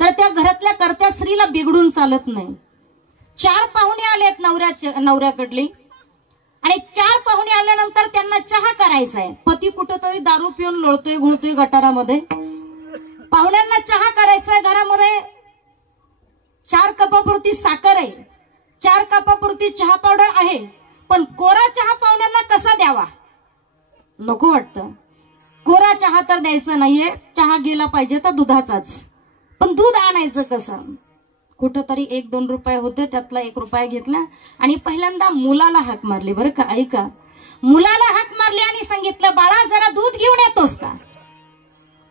तर त्या घरातल्या करत्या स्त्रीला बिघडून चालत नाही. 4 पाहुणे आलेत नवऱ्याकडली आणि 4 पाहुणे आल्यानंतर त्यांना चहा करायचा आहे. पती कुठंतरी दारू पिऊन लोळतोय घुळतोय गटारामध्ये. पाहुण्यांना चहा करायचा आहे. घरामध्ये 4 कपापुरती साखर आहे, 4 कपापुरती चहा पावडर आहे, पण कोरा चहा पाहुण्यांना कसा द्यावा नको वाटतं. कोरा चहा तर द्यायचा नाहीये, चहा गेला पाहिजे तर दुधाचाच. पण दूध आणायचं कसं? कुठंतरी 1-2 रुपये होते, त्यातला 1 रुपया घेतला आणि पहिल्यांदा मुलाला हाक मारली. बरं का, ऐका, मुलाला हाक मारली आणि सांगितलं, बाळा जरा दूध घेऊन येतोस का?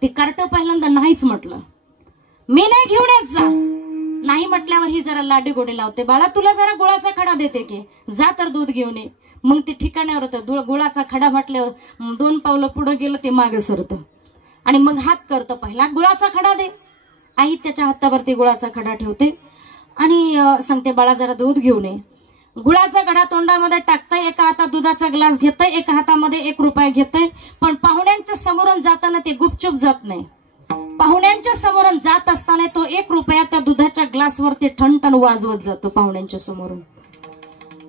ते कार्ट पहिल्यांदा नाहीच म्हटलं. मी नाही घेऊन येत जा. नाही म्हटल्यावर ही जरा लाडी गोडी लावते. बाळा तुला जरा गुळाचा खडा देते की, जा तर दूध घेऊन ये. मग ते ठिकाणावर होतं. गुळाचा खडा म्हटल्यावर 2 पावलं पुढे गेलं ते मागे सरतं आणि मग हात करतं. पहिला गुळाचा खडा दे. आई त्याच्या हातावरती गुळाचा खडा ठेवते आणि सांगते, बाळा जरा दूध घेऊन ये. गुळाचा खडा तोंडामध्ये टाकतंय, एका हातात दुधाचा ग्लास घेतय, एका हातामध्ये 1 रुपया घेतय. पण पाहुण्यांच्या समोरून जाताना ते गुपचूप जात नाही. पाहुण्यांच्या समोरून जात असताना तो 1 रुपया त्या दुधाच्या ग्लासवरती ठणठण वाजवत जातो पाहुण्यांच्या समोरून.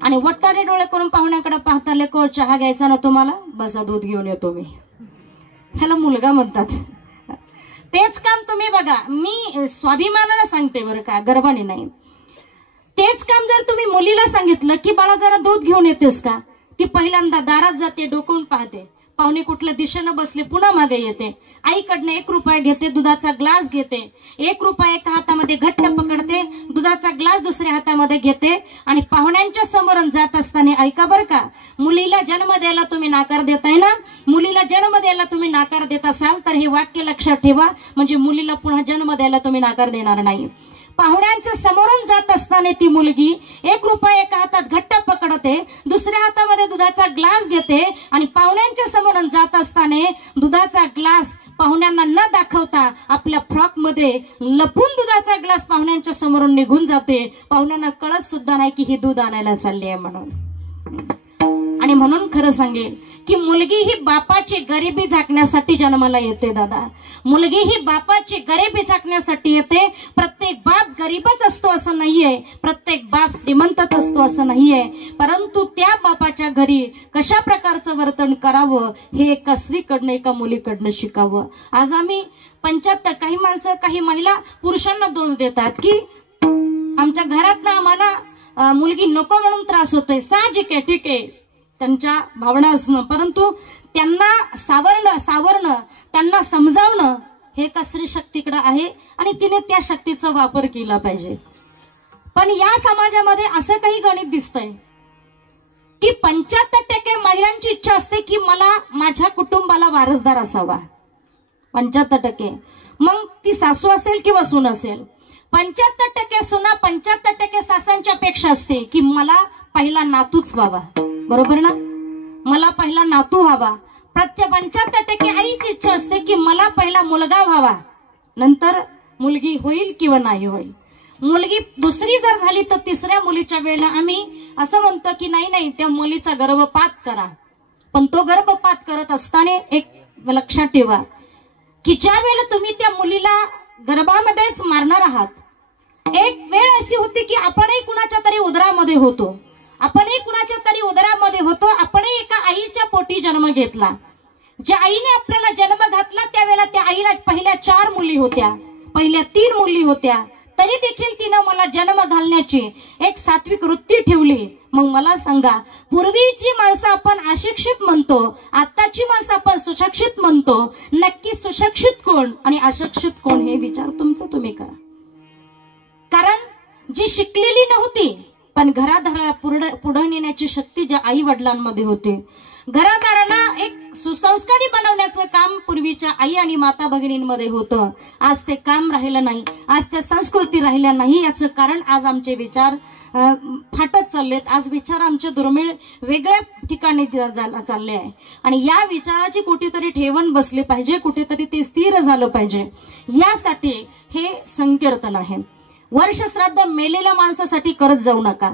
आणि वट्टारे डोळे करून पाहुण्याकडे पाहता, लेको चहा घ्यायचा ना तुम्हाला? बसा दूध घेऊन येतो मी. ह्याला मुलगा म्हणतात. तेच काम तुम्ही बघा, मी स्वाभिमानानं सांगते बरं का, गर्वाने नाही. तेच काम जर तुम्ही मुलीला सांगितलं की बाळा जरा दूध घेऊन येतेस का, ती पहिल्यांदा दारात जाते, डोकवून पाहते, पाहुणे कुठल्या दिशेनं बसले, पुन्हा मागे येते. आईकडनं 1 रुपया घेते, दुधाचा ग्लास घेते, 1 रुपया एका हातामध्ये घट्ट पकडते, दुधाचा ग्लास दुसऱ्या हातामध्ये घेते आणि पाहुण्यांच्या समोरून जात असताना, ऐका बरं का, मुलीला जन्म द्यायला तुम्ही नाकार देताय ना, मुलीला जन्म द्यायला तुम्ही नाकार देत असाल तर हे वाक्य लक्षात ठेवा, म्हणजे मुलीला पुन्हा जन्म द्यायला तुम्ही नाकार देणार नाही. पाहुण्यांच्या समोरून जात असताना ती मुलगी 1 रुपया एका हातात घट्ट पकडते, दुसऱ्या हातामध्ये दुधाचा ग्लास घेते आणि पाहुण्यांच्या समोरून जात असताना दुधाचा ग्लास पाहुण्यांना न दाखवता आपल्या फ्रॉक मध्ये लपून दुधाचा ग्लास पाहुण्यांच्या समोरून निघून जाते. पाहुण्यांना कळत सुद्धा नाही की ही दूध आणायला चालली आहे म्हणून. आणि म्हणून खरं सांगेल की मुलगी ही बापाची गरिबी झाकण्यासाठी जन्माला येते. दादा, मुलगी ही बापाची गरिबी झाकण्यासाठी येते. प्रत्येक बाप गरीबच असतो असं नाहीये, प्रत्येक बाप श्रीमंतच असतो असं नाहीये, परंतु त्या बापाच्या घरी कशा प्रकारचं वर्तन करावं हे एका स्त्रीकडनं एका मुलीकडनं शिकावं. आज आम्ही 75 काही माणसं काही महिला पुरुषांना दोष देतात की आमच्या घरात ना आम्हाला मुलगी नको म्हणून त्रास होतोय. साहजिक आहे, ठीक आहे, त्यांच्या भावना असणं, परंतु त्यांना सावरणं त्यांना समजावणं हे एका स्त्री शक्तीकडे आहे आणि तिने त्या शक्तीचा वापर केला पाहिजे. पण या समाजामध्ये असं काही गणित दिसतंय की 75% महिलांची इच्छा असते की मला माझ्या कुटुंबाला वारसदार असावा. 75%. मग ती सासू असेल किंवा सून असेल, 75% सुना 75% सासांच्या पेक्षा असते की मला पहिला नातूच व्हावा. बरोबर ना, मला पहिला नातू व्हावा. प्रत्येक 75% आईची इच्छा असते की मला पहिला मुलगा व्हावा, नंतर मुलगी होईल किंवा नाही होईल. मुलगी दुसरी जर झाली तर 3ऱ्या मुलीच्या वेळेला आम्ही असं म्हणतो की नाही त्या मुलीचा गर्भपात करा. पण तो गर्भपात करत असताना एक लक्षात ठेवा की ज्या वेळेला तुम्ही त्या मुलीला गर्भामध्येच मारणार आहात, एक वेळ अशी होती की आपणही कुणाच्या तरी उदरामध्ये होतो, आपणही एका आईच्या पोटी जन्म घेतला. ज्या आईने आपल्याला जन्म घातला त्यावेळेला त्या आईला पहिल्या 4 मुली होत्या, पहिल्या 3 मुली होत्या, तरी देखील तिनं मला जन्म घालण्याची एक सात्विक वृत्ती ठेवली. मग मला सांगा, पूर्वीची माणसं आपण अशिक्षित म्हणतो, आताची माणसं आपण सुशिक्षित म्हणतो, नक्की सुशिक्षित कोण आणि अशिक्षित कोण हे विचार तुमचा तुम्ही करा. कारण जी शिकलेली नव्हती पण घरादाराला पुढे नेण्याची शक्ती ज्या आई वडिलांमध्ये होती, घरादाराला एक सुसंस्कारी बनवण्याचं काम पूर्वीच्या आई आणि माता भगिनींमध्ये होतं. आज ते काम राहिलं नाही, आज त्या संस्कृती राहिल्या नाही. याचं कारण आज आमचे विचार फाटत चाललेत. आज विचार आमचे दुर्मिळ वेगळ्या ठिकाणी चालले आहे आणि या विचाराची कुठेतरी ठेवण बसली पाहिजे, कुठेतरी ते स्थिर झालं पाहिजे. यासाठी हे संकीर्तन आहे. वर्षश्राद्ध मेलेल्या माणसासाठी करत जाऊ नका.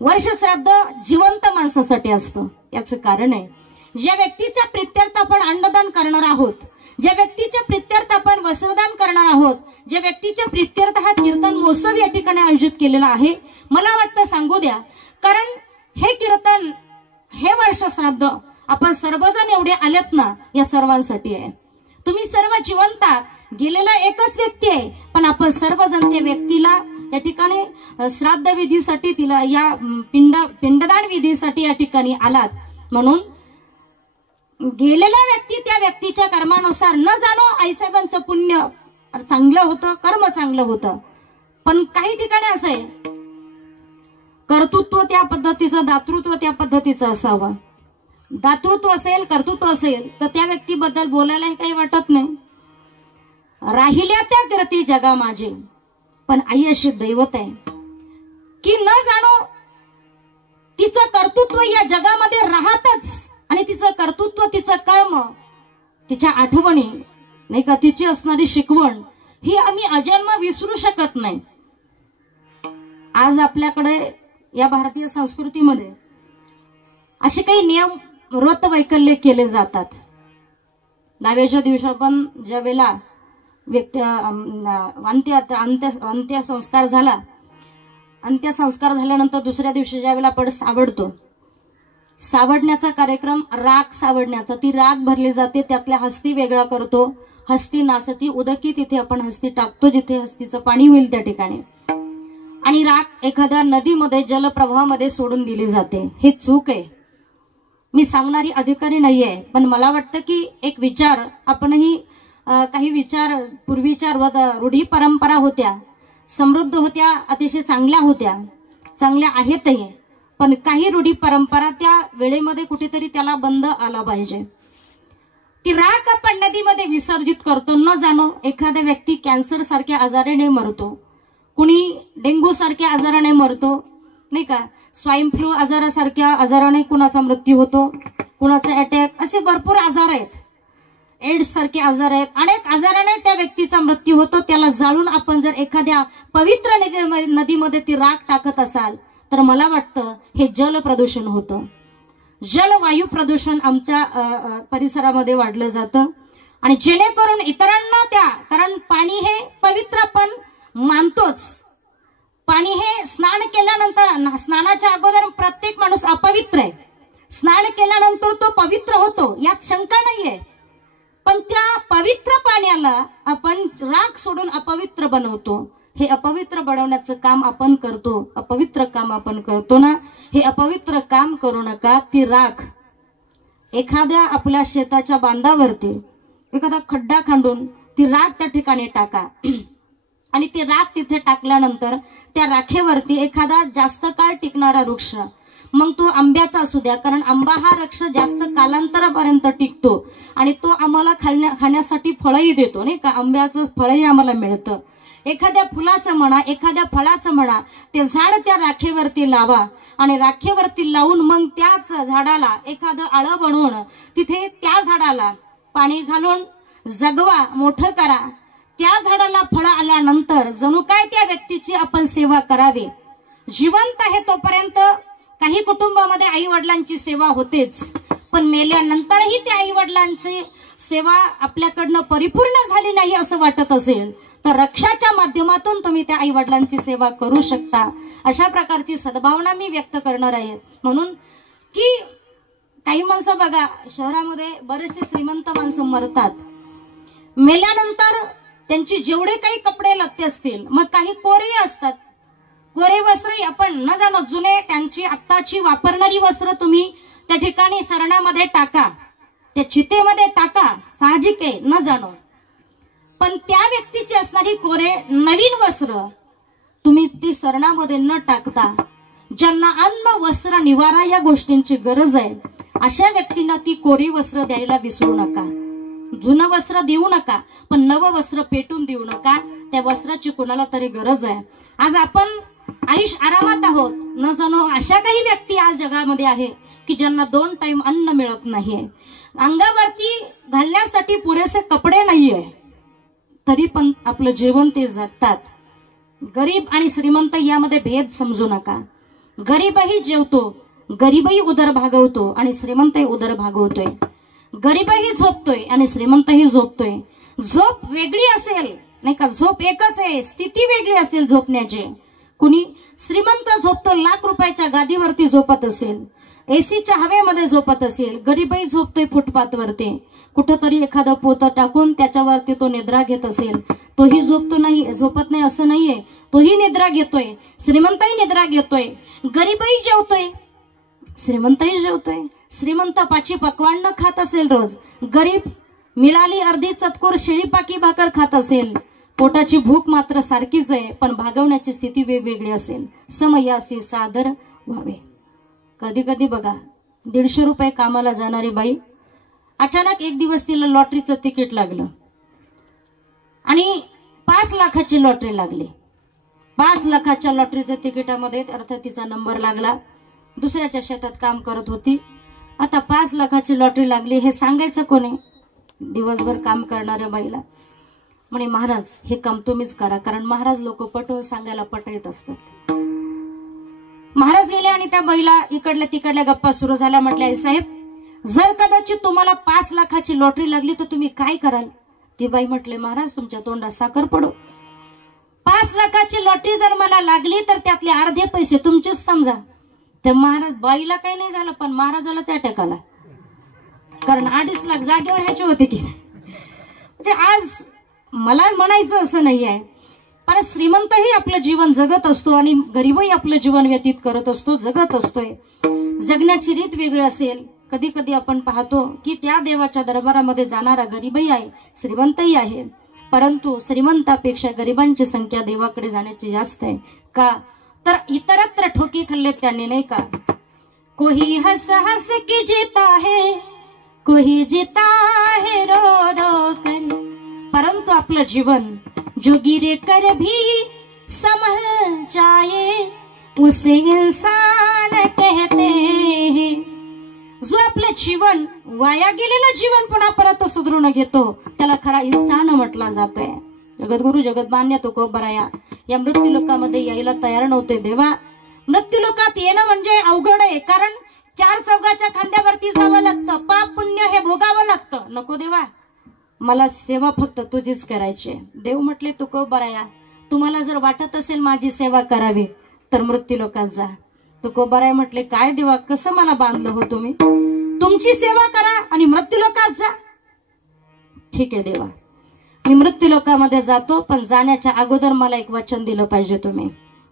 वर्षश्राद्ध जिवंत माणसासाठी असतं. याचं कारण आहे, ज्या व्यक्तीच्या प्रित्यर्थ आपण अन्नदान करणार आहोत, ज्या व्यक्तीच्या प्रित्यर्थ आपण वस्त्रदान करणार आहोत, ज्या व्यक्तीच्या प्रित्यर्थ हा कीर्तन महोत्सव या ठिकाणी आयोजित केलेला आहे, मला वाटतं सांगू द्या. कारण हे कीर्तन, हे वर्षश्राद्ध आपण सर्वजण एवढे आलेत ना, या सर्वांसाठी आहे. तुम्ही सर्व जिवंत, गेलेला एकच व्यक्ती आहे, पण आपण सर्वजण त्या व्यक्तीला या ठिकाणी श्राद्ध विधीसाठी, तिला या पिंडदान विधीसाठी या ठिकाणी आलात. म्हणून गेलेला व्यक्ती त्या व्यक्तीच्या कर्मानुसार न जाणो आईसाहेबांचं पुण्य चांगलं होतं, कर्म चांगलं होतं. पण काही ठिकाणी असं आहे, कर्तृत्व त्या पद्धतीचं, दातृत्व त्या पद्धतीचं असावं. दातृत्व असेल, कर्तृत्व असेल तर त्या व्यक्तीबद्दल बोलायलाही काही वाटत नाही. राहिल्या त्या कीर्ती जगा माझे, पण आई अशी दैवत आहे की न जाणो तिचं कर्तृत्व या जगामध्ये राहतच आणि तिचं कर्तृत्व, तिचं कर्म, तिच्या आठवणी नाही का, तिची असणारी शिकवण ही आम्ही अजन्म विसरू शकत नाही. आज आपल्याकडे या भारतीय संस्कृतीमध्ये असे काही नियम, व्रत वैकल्य केले जातात. दहाव्याच्या दिवशी पण ज्या वेळेला व्यक्ती अंत्यसंस्कार झाला, अंत्यसंस्कार झाल्यानंतर दुसऱ्या दिवशी ज्या वेळेला आपण सावडतो, सावडण्याचा कार्यक्रम, राख सावडण्याचा, ती राख भरली जाते, त्यातल्या हस्ती वेगळा करतो, हस्ती नासती उदकी तिथे आपण हस्ती टाकतो, जिथे हस्तीचं पाणी होईल त्या ठिकाणी, आणि राख एखाद्या नदीमध्ये, जलप्रवाहामध्ये सोडून दिली जाते. हे चूक आहे. मी सांगणारी अधिकारी नाहीये, पण मला वाटतं की एक विचार, आपणही काही विचार, पूर्वीच्या रूढी परंपरा होत्या, समृद्ध होत्या, अतिशय चांगल्या होत्या, चांगल्या आहेतही, पण काही रूढी परंपरा त्या वेळेमध्ये कुठेतरी त्याला बंद आला पाहिजे. ती राख आपण नदीमध्ये विसर्जित करतो, न जाणो एखादा व्यक्ती कॅन्सर सारख्या आजाराने मरतो, कुणी डेंग्यू सारख्या आजाराने मरतो, नाही का, स्वाईन फ्लू आजारासारख्या आजाराने कुणाचा मृत्यू होतो, कुणाचा अटॅक, असे भरपूर आजार आहेत, एड्स सारखे आजार आहेत, अनेक आजाराने त्या व्यक्तीचा मृत्यू होतो. त्याला जाळून आपण जर एखाद्या पवित्र नदीमध्ये ती राख टाकत असाल तर मला वाटतं हे जल प्रदूषण होतं. जलवायू प्रदूषण आमच्या परिसरामध्ये वाढलं जातं आणि जेणेकरून इतरांना त्या, कारण पाणी हे पवित्र आपण मानतोच, पाणी हे स्नान केल्यानंतर, स्नानाच्या अगोदर प्रत्येक माणूस अपवित्र आहे, स्नान केल्यानंतर तो पवित्र होतो, यात शंका नाहीये. पण त्या पवित्र पाण्याला आपण राख सोडून अपवित्र बनवतो. हे अपवित्र बनवण्याचं काम आपण करतो, अपवित्र काम आपण करतो ना, हे अपवित्र काम करू नका. ती राख एखाद्या आपल्या शेताच्या बांधावरती एखादा खड्डा खांदून ती राख त्या ठिकाणी टाका आणि ती राख तिथे टाकल्यानंतर त्या राखेवरती एखादा जास्त काळ टिकणारा वृक्ष, मग तो आंब्याचा असू द्या, कारण आंबा हा वृक्ष जास्त कालांतरापर्यंत टिकतो आणि तो आम्हाला खाण्यासाठी फळही देतो, नाही का, आंब्याचं फळही आम्हाला मिळतं. एखाद्या फुलाचं म्हणा, एखाद्या फळाचं म्हणा, ते झाड त्या राखेवरती लावा आणि राखेवरती लावून मग त्याच झाडाला एखादं आळं बनवून तिथे त्या झाडाला पाणी घालून जगवा, मोठं करा. त्या झाडाला फळं आल्यानंतर जणू काय त्या व्यक्तीची आपण सेवा करावी. जिवंत आहे तोपर्यंत काही कुटुंबामध्ये आई वडिलांची सेवा होतेच, पण मेल्यानंतरही त्या आई वडिलांची सेवा आपल्याकडनं परिपूर्ण झाली नाही असं वाटत असेल तर रक्षाच्या माध्यमातून तुम्ही त्या आई वडिलांची सेवा करू शकता. अशा प्रकारची सद्भावना मी व्यक्त करणार आहे. म्हणून की काही माणसं बघा, शहरामध्ये बरेचसे श्रीमंत माणसं मरतात, मेल्यानंतर त्यांची जेवढे काही कपडे लागते असतील, मग काही कोरे असतात, कोरे वस्त्र आपण न जाणो जुने, त्यांची आत्ताची वापरणारी वस्त्र तुम्ही त्या ठिकाणी सरणामध्ये टाका, त्या चितेमध्ये टाका, साहजिक आहे, न जाणो. पण त्या व्यक्तीची असणारी कोरे नवीन वस्त्र तुम्ही ती सरणामध्ये न टाकता ज्यांना अन्न वस्त्र निवारा या गोष्टींची गरज आहे अशा व्यक्तींना ती कोरी वस्त्र द्यायला विसरू नका. जुनं वस्त्र देऊ नका, पण नवं वस्त्र पेटून देऊ नका. त्या वस्त्राची कोणाला तरी गरज आहे. आज आपण आयुष आरामात आहोत, न जाणो अशा काही व्यक्ती आज जगामध्ये आहे की ज्यांना 2 टाइम अन्न मिळत नाहीये, अंगावरती घालण्यासाठी पुरेसे कपडे नाहीये, तरी पण आपलं जीवन ते जगतात. गरीब आणि श्रीमंत यामध्ये भेद समजू नका. गरीबही जेवतो, गरीबही उदर भागवतो आणि श्रीमंतही उदर भागवतोय. गरीबही झोपतोय आणि श्रीमंतही झोपतोय. झोप वेगळी असेल नाही का, झोप एकच आहे, स्थिती वेगळी असेल झोपण्याची. कुणी श्रीमंत झोपतो, लाख रुपयाच्या गादीवरती झोपत असेल, एसीच्या हवेमध्ये झोपत असेल. गरीबही झोपतोय फुटपाथवरती, कुठंतरी एखादा पोतं टाकून त्याच्यावरती तो निद्रा घेत असेल. तोही झोपत नाही असं नाहीये, तोही निद्रा घेतोय. श्रीमंतही निद्रा घेतोय, गरीबही जेवतोय, श्रीमंतही जेवतोय. श्रीमंत 5 पक्वान्न खात असेल रोज, गरीब मिळाली अर्धी चतकोर शिळीपाकी भाकर खात असेल. पोटाची भूक मात्र सारखीच आहे, पण भागवण्याची स्थिती वेगवेगळी असेल. समयासी सादर व्हावे. कधी कधी बघा, 150 रुपये कामाला जाणारी बाई अचानक एक दिवस तिला लॉटरीचं तिकीट लागलं आणि 5 लाखाची लॉटरी लागली. 5 लाखाच्या लॉटरीच्या तिकिटामध्ये अर्थात तिचा नंबर लागला. दुसऱ्याच्या शेतात काम करत होती. आता 5 लाखाची लॉटरी लागली हे सांगायचं कोणी? दिवसभर काम करणाऱ्या बाईला. म्हणे महाराज हे काम तुम्हीच करा, कारण महाराज लोक पटवून सांगायला पटत असतात. महाराज गेले आणि त्या बाईला इकडल्या तिकडल्या गप्पा सुरू झाल्या. म्हटले आई साहेब, जर कदाचित तुम्हाला 5 लाखाची लॉटरी लागली तर तुम्ही काय कराल? ती बाई म्हटले महाराज तुमच्या तोंडात साखर पडो. 5 लाखाची लॉटरी जर मला लागली तर त्यातले अर्धे पैसे तुमचेच समजा. तर महाराज बाईला काही नाही झालं, पण महाराजालाच अटॅक आला, कारण 2.5 लाख जागेवर ह्याचे होते की. म्हणजे आज मला म्हणायचं असं नाही आहे, पण श्रीमंतही आपलं जीवन जगत असतो आणि गरीबही आपलं जीवन व्यतीत करत असतो, जगत असतोय. जगण्याची रीत वेगळी असेल. कधी कधी आपण पाहतो की त्या देवाच्या दरबारामध्ये जाणारा गरीबही आहे, श्रीमंतही आहे, परंतु श्रीमंतापेक्षा गरिबांची संख्या देवाकडे जाण्याची जास्त आहे. का तर इतरत्र ठोके खाल्ले त्यांनी, नाही का. कोही हंस हंस के जीता है, कोही जीता है रो रो कर, परंतु आपलं जीवन जो गिरे कर भी संभल जाए उसे इंसान कहते हैं. जो आपलं जीवन वाया गेलेलं जीवन पुन्हा परत सुधरून घेतो त्याला खरा इंसान म्हटला जातोय. जगद्गुरु जगदमान्य तुकोबराया या मृत्यू लोकामध्ये यायला तयार नव्हते. देवा, मृत्यू लोकात येणं म्हणजे अवघड आहे, कारण 4 चौघाच्या खांद्यावरती जावं लागतं, पाप पुण्य हे भोगावं लागतं. नको देवा, मला सेवा फक्त तुझीच करायची. देव म्हटले तुकोबराया, तुम्हाला जर वाटत असेल माझी सेवा करावी तर मृत्यू लोकात जा. तुकोबराया म्हटले काय देवा, कसं मला बांधलं हो तुम्ही? तुमची सेवा करा आणि मृत्यू लोकात जा. ठीक आहे देवा, मी मृत्यू लोकामध्ये जातो, पण जाण्याच्या अगोदर मला एक वचन दिलं पाहिजे तुम्ही.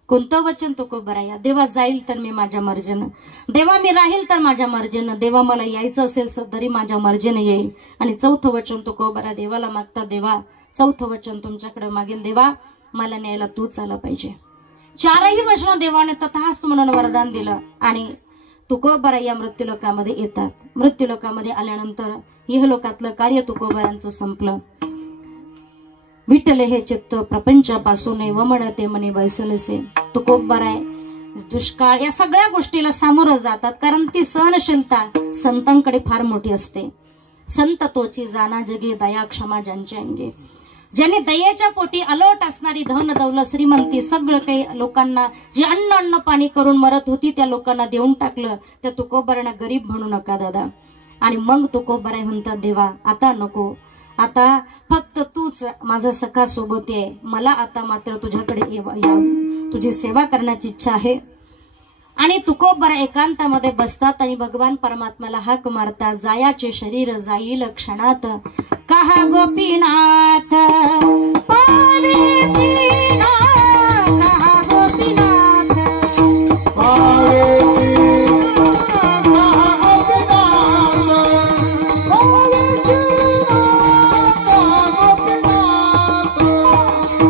कोणतं वचन तुकोबराया? देवा जाईल तर मी माझ्या मर्जीनं, देवा मी राहील तर माझ्या मर्जीनं, देवा मला यायचं असेल तरी माझ्या मर्जीनं येईल. आणि 4थं वचन तुकोबरा देवाला मागता. देवा 4थं वचन तुमच्याकडे मागेल, देवा मला न्यायला तूच आला पाहिजे. 4ही वचन देवाने तथास्तु म्हणून वरदान दिलं आणि तुकोबरा या मृत्यू लोकामध्ये येतात. मृत्यू लोकामध्ये आल्यानंतर इहलोकातलं कार्य तुकोबरांचं संपलं. विठ्ठले हे चित्त प्रपंचापासून वमळते मने बैसलसे. तुकोबराय दुष्काळ या सगळ्या गोष्टीला सामोरं जातात, कारण ती सहनशीलता संतांकडे फार मोठी असते. संत तोची जाना जगे दया क्षमा ज्यांच्या अंगे. ज्याने दयेच्या पोटी अलोट असणारी धन दौलत श्रीमंती सगळं काही लोकांना जे अन्न पाणी करून मरत होती त्या लोकांना देऊन टाकलं. त्या तुकोबरांना गरीब म्हणू नका दादा. आणि मग तुकोबराय म्हणतात देवा आता नको, आता फक्त तूच माझा सखा सोबत आहे, मला आता मात्र तुझ्याकडे तुझी सेवा करण्याची इच्छा आहे. आणि तुकोबरा एकांतामध्ये बसतात आणि भगवान परमात्म्याला हाक मारतात. जायाचे शरीर जाईल क्षणात, कहा गोपीनाथ पावे दीना, कहा गोपीनाथ पावे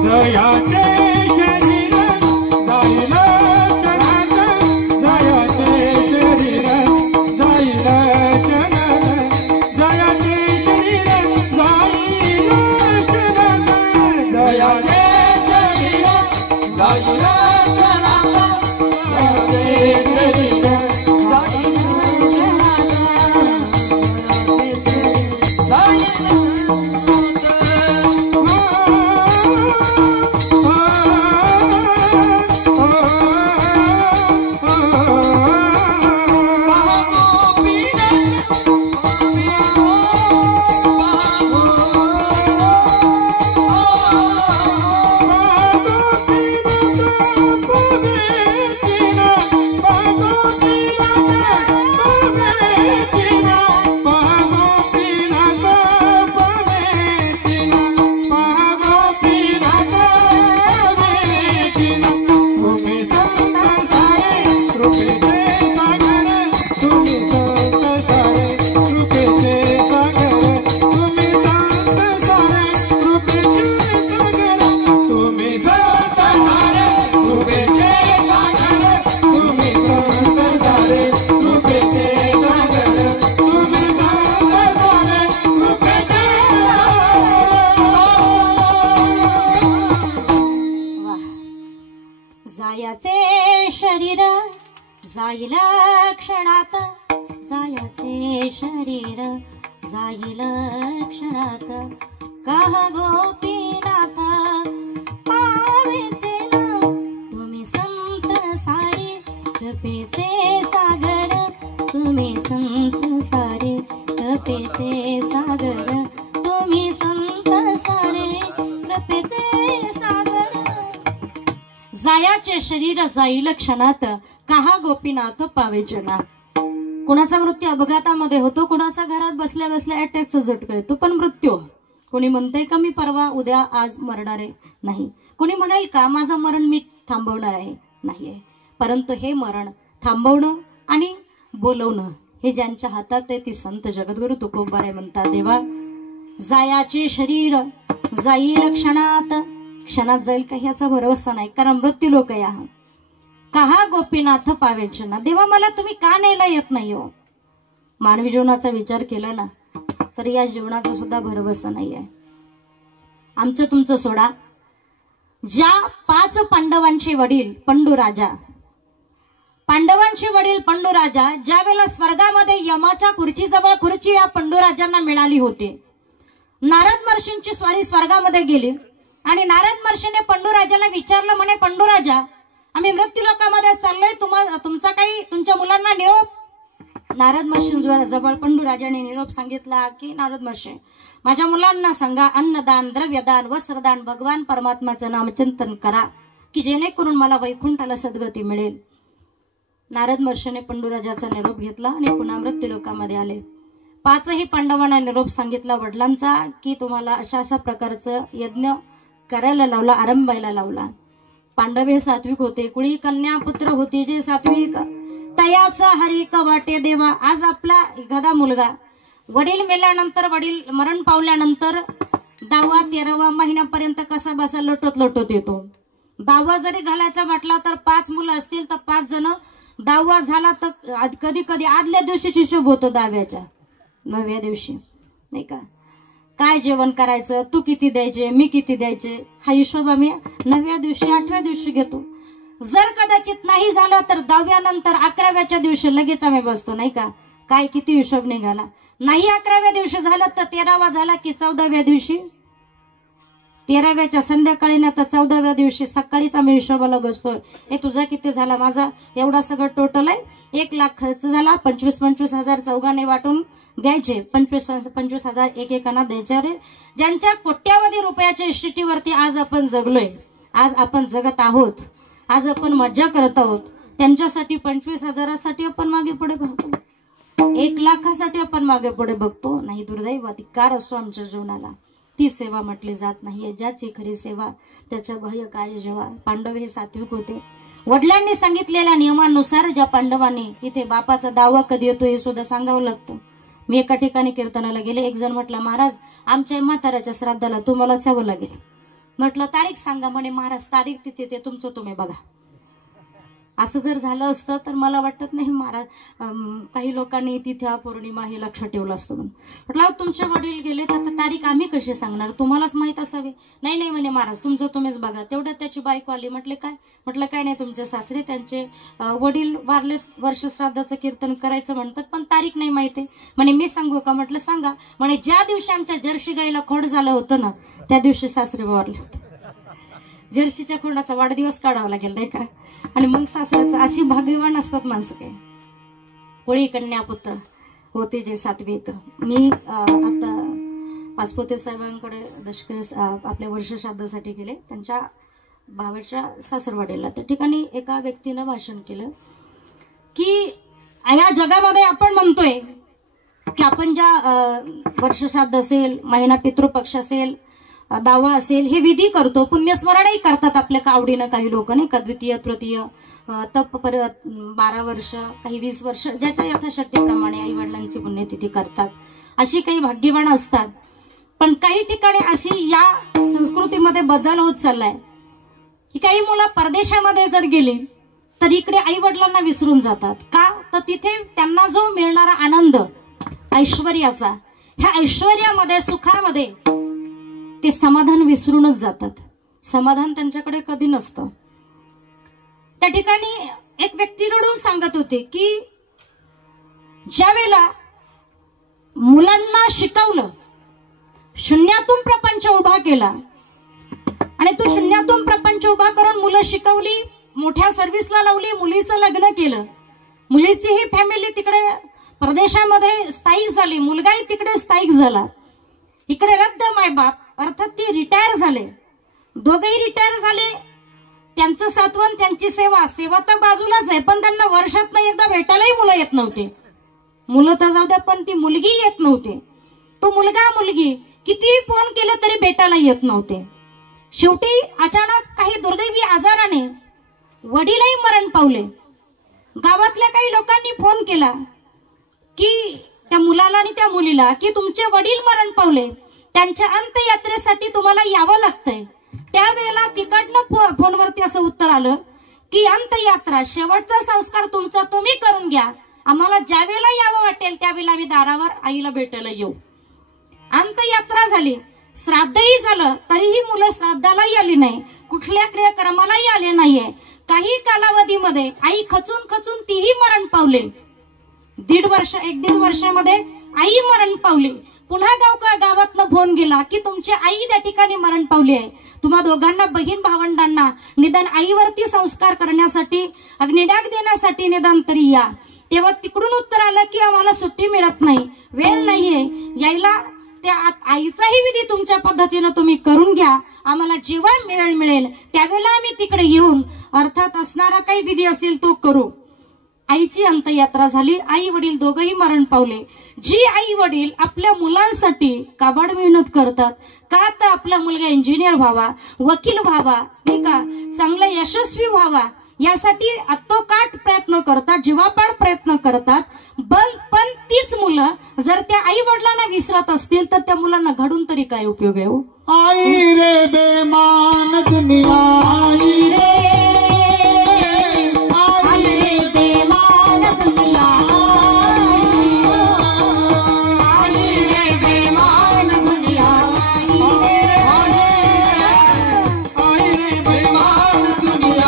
दयाचे शरीर कृपेचे सागर तुम्ही संत सारे कृपेचे सागर तुम्ही संत सारे कृपेचे सागर तुम्ही संत सारे कृपेचे सागर तुम्ही संत सारे कृपेचे सागर तुम्ही संत सारे कृपेचे वाह. जायाचे शरीर जाईल क्षणात, जायाचे शरीर जाईल क्षणात, कहा गोपीनाथ पावेचे ना तुम्ही संत सारे कृपेचे सागर, तुम्ही संत सारे कृपेचे सागर, तुम्ही संत सारे कृपेचे सागर. जायाचे शरीर जाईल क्षणात, कहा गोपीनाथ पावे जना. कोणाचा मृत्यू अपघातामध्ये होतो, कोणाचा घरात बसल्या बसल्या अटॅकचा झटका येतो, पण मृत्यू. कोणी म्हणते का मी परवा उद्या आज मरणारे नाही, कोणी म्हणेल का माझं मरण मी थांबवणार आहे, नाही आहे. परंतु हे मरण थांबवणं आणि बोलवणं हे ज्यांच्या हातात आहे ती संत जगद्गुरु तुकोबाराय म्हणतात. देवा जायाचे शरीर जाईल क्षणात, क्षणात जाईल का ह्याचा भरोसा नाही, कारण मृत्यू लोक या. कहा गोपीनाथ पावेचना. देवा मला तुम्ही का न्यायला येत नाही हो. मानवी जीवनाचा विचार केला ना तर या जीवनाचा सुद्धा भरवसा नाही आहे. आमचं तुमचं सोडा, ज्या 5 पांडवांचे वडील पंडुराजा, पांडवांचे वडील पंडुराजा ज्या वेळेला स्वर्गामध्ये यमाच्या खुर्चीजवळ खुर्ची या पंडुराजांना मिळाली होती, नारद महर्षींची स्वारी स्वर्गामध्ये गेली आणि नारद महर्षीने पंडुराजाला विचारलं, म्हणे पंडुराजा आम्ही मृत्यू लोकामध्ये चाललोय, तुमचा काही तुमच्या मुलांना निरोप. नारद महर्षी जवळ पंडुराजाने निरोप सांगितला की नारद महर्षी माझ्या मुलांना सांगा अन्नदान द्रव्यदान वस्त्रदान भगवान परमात्माचं नामचिंतन करा की जेणेकरून मला वैकुंठाला सद्गती मिळेल. नारद महर्षीने पंडुराजाचा निरोप घेतला आणि पुन्हा मृत्यू लोकामध्ये आले. 5ही पांडवांना निरोप सांगितला वडिलांचा की तुम्हाला अशा अशा प्रकारचं यज्ञ करायला लावला, आरंभायला लावला. पांडव हे सात्विक होते, कुळी कन्या पुत्र होते जे सात्विक, तयाचा हरिक वाटे देवा. आज आपला एखादा मुलगा वडील मेल्यानंतर, वडील मरण पावल्यानंतर 10वा 13वा महिन्यापर्यंत कसा बसा लोटत लोटत येतो. 10वा जरी घालायचा म्हटला तर 5 मुलं असतील तर 5 जण, 10वा झाला तर कधी कधी आदल्या दिवशीच हिशोब होतो 10व्याच्या 9व्या दिवशी, नाही का. काय जेवण करायचं, तू किती द्यायचे, मी किती द्यायचे, हा हिशोब आम्ही 9व्या दिवशी 8व्या दिवशी घेतो. जर कदाचित नाही झालं तर 10व्या नंतर 11व्याच्या दिवशी लगेच आम्ही बसतो, नाही का. काय किती हिशोब निघाला, नाही 11व्या दिवशी झालं तर 13वा झाला की 14व्या दिवशी, 13व्याच्या संध्याकाळी ना तर 14व्या दिवशी सकाळीच आम्ही हिशोबाला बसतोय. हे तुझा किती झाला, माझा एवढा सगळं टोटल आहे, 1 लाख खर्च झाला, 25-25 हजार चौघाने वाटून द्यायचे, 25-25 हजार एकेकांना द्यायचे. अरे ज्यांच्या कोट्यावधी रुपयाच्या इस्टेटीवरती आज आपण जगलोय, आज आपण जगत आहोत, आज आपण मज्जा करत आहोत, त्यांच्यासाठी 25 हजारासाठी आपण मागे पुढे बघतो, 1 लाखासाठी आपण मागे पुढे बघतो. नाही, दुर्दैव धिक्कार असतो आमच्या जीवनाला. ती सेवा म्हटली जात नाहीये. ज्याची खरी सेवा त्याच्या बाह्य कार्य जेव्हा. पांडव हे सात्विक होते. वडिलांनी सांगितलेल्या नियमानुसार ज्या पांडवांनी इथे बापाचा दावा कधी येतो हे सुद्धा सांगावं लागतं. मी एका ठिकाणी कीर्तनाला गेले, एक जण म्हटला महाराज आमच्या म्हाताऱ्याच्या श्राद्धाला तुम्हालाच यावं लागेल. म्हटलं तारीख सांगा. म्हणे महाराज तारीख तिथे ते तुमचं तुम्ही बघा. असं जर झालं असतं तर मला वाटत नाही महाराज काही लोकांनी तिथ्या पौर्णिमा हे लक्ष ठेवलं असतं म्हणून. म्हटलं तुमचे वडील गेले तर तारीख आम्ही कशी सांगणार, तुम्हालाच माहित असावी. नाही नाही म्हणे महाराज तुमचं तुम्हीच बघा. तेवढ्यात त्याची बायको आली. म्हटले काय. म्हटलं काय नाही, तुमचे सासरे त्यांचे वडील वारले, वर्ष श्राद्धाचं कीर्तन करायचं म्हणतात पण तारीख नाही माहिती. म्हणे मी सांगू का. म्हटलं सांगा. म्हणे ज्या दिवशी आमच्या जर्सी गाईला खोड झालं होतं ना त्या दिवशी सासरे वारले. जर्सीच्या खोडाचा वाढदिवस काढावा लागेल, नाही का. आणि मग सासऱ्याचं. अशी भाग्यवान असतात माणसं. काय कोळी कन्या पुत्र होते जे सात्विक. मी आता पाचपोते साहेबांकडे दशकरी आपल्या वर्ष श्राद्धासाठी गेले. त्यांच्या भावाच्या सासरवाडीला त्या ठिकाणी एका व्यक्तीनं भाषण केलं की या जगामध्ये आपण म्हणतोय की आपण ज्या वर्ष श्राद्ध असेल, महिना पितृपक्ष असेल, दावा असेल हे विधी करतो. पुण्यस्मरणही करतात आपल्या आवडीनं काही लोक, नाही का, द्वितीय तृतीय तप 12 वर्ष, काही 20 वर्ष, ज्याच्या यथाशक्तीप्रमाणे आई वडिलांची पुण्यतिथी करतात. अशी काही भाग्यवान असतात. पण काही ठिकाणी अशी या संस्कृतीमध्ये बदल होत चाललाय की काही मुलं परदेशामध्ये जर गेली तर इकडे आई वडिलांना विसरून जातात. का तर तिथे त्यांना जो मिळणारा आनंद ऐश्वर्याचा, ह्या ऐश्वर्यामध्ये सुखामध्ये ते समाधान विसरूनच जातात. समाधान त्यांच्याकडे कधी नसतं. त्या ठिकाणी एक व्यक्ती रडून सांगत होते की ज्या वेळेला मुलांना शिकवलं, शून्यातून प्रपंच उभा केला आणि तू शून्यातून प्रपंच उभा करून मुलं शिकवली, मोठ्या सर्व्हिसला लावली, मुलीचं लग्न केलं, मुलीची ही फॅमिली तिकडे परदेशामध्ये स्थायिक झाली, मुलगाही तिकडे स्थायिक झाला, इकडे रद्द मायबाप अर्थात ती रिटायर झाले, दोघेही रिटायर झाले. त्यांचं सात्वन, त्यांची सेवा तर बाजूलाच आहे, पण त्यांना वर्षात एकदा भेटायलाही मुलं येत नव्हते. मुलं तर जाऊ द्या, पण ती मुलगी येत नव्हते. तो मुलगा मुलगी कितीही फोन केलं तरी भेटायला येत नव्हते. शेवटी अचानक काही दुर्दैवी आजाराने वडीलही मरण पावले. गावातल्या काही लोकांनी फोन केला की त्या मुलाला आणि त्या मुलीला की तुमचे वडील मरण पावले, त्यांच्या अंत्ययात्रेसाठी तुम्हाला यावं लागतंय. त्यावेळेला तिकडनं फोनवरती असं उत्तर आलं की अंत्ययात्रा, शेवटचा संस्कार तुमचा तुम्ही करून घ्या, आम्हाला ज्या वेळेला यावं वाटेल त्यावेळेला आम्ही दारावर आईला भेटायला येऊ. अंत्ययात्रा झाली, श्राद्धही झालं, तरीही मुलं श्राद्धालाही आली नाही, कुठल्या क्रियाक्रमालाही आले नाहीये. काही कालावधीमध्ये आई खचून खचून तीही मरण पावले. 1.5 वर्षामध्ये आई मरण पावली. पुन्हा गावातनं फोन गेला की तुमची आई त्या ठिकाणी मरण पावली आहे, तुम्हा दोघांना, बहीण भावंडांना निदान आईवरती संस्कार करण्यासाठी, अग्निडाग देण्यासाठी निदान तरी या. तेव्हा तिकडून उत्तर आलं की आम्हाला सुट्टी मिळत नाही, वेळ नाहीये यायला, त्या आईचाही विधी तुमच्या पद्धतीनं तुम्ही करून घ्या, आम्हाला जेव्हा वेळ मिळेल त्यावेळेला आम्ही तिकडे येऊन अर्थात असणारा काही विधी असेल तो करू. आईची अंत्ययात्रा झाली. आई वडील दोघंही मरण पावले. जी आई वडील आपल्या मुलांसाठी काबाड मेहनत करतात, का तर आपला मुलगा इंजिनियर व्हावा, वकील व्हावा, नाही का, चांगला यशस्वी व्हावा, यासाठी अतोकाट प्रयत्न करतात, जीवापाड प्रयत्न करतात. पण तीच मुलं जर त्या आई वडिलांना विसरत असतील तर त्या मुलांना घडून तरी काय उपयोग आहे हो? आई रे बेमान दुनिया, आई रे, आई रे बेमान दुनिया, आई रे बेमान दुनिया, आई रे बेमान दुनिया.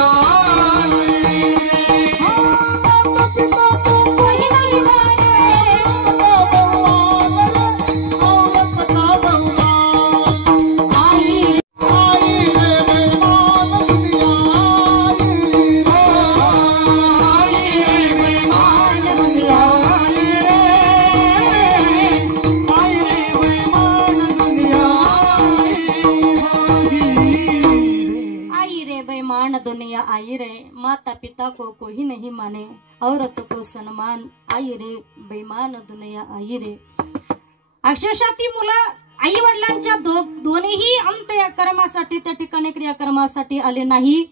दुनिया आई रे, माता पिता को कोई नहीं माने, औरत को सन्मान, आई रे बेईमान दुनिया आई रे. अक्षरशः ती मुलं आई वडिलांच्या दोन्हीही अंत्यकर्मासाठी त्या ठिकाणी क्रियाक्रमासाठी आले नाही.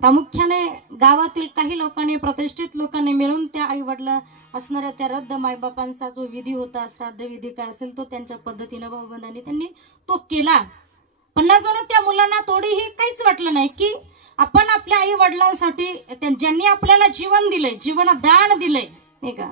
प्रामुख्याने गावातील काही लोकांनी, प्रतिष्ठित लोकांनी मिळून त्या आई वडिला असणाऱ्या त्या रद्द मायबापांचा जो विधी होता, श्राद्ध विधी काय असेल तो त्यांच्या पद्धतीनं भावबंधांनी त्यांनी तो केला. पण त्या मुलांना थोडीही काहीच वाटलं नाही की आपण आपल्या आई वडिलांसाठी, ज्यांनी आपल्याला जीवन दिलंय, जीवनदान दिलंय, नाही का,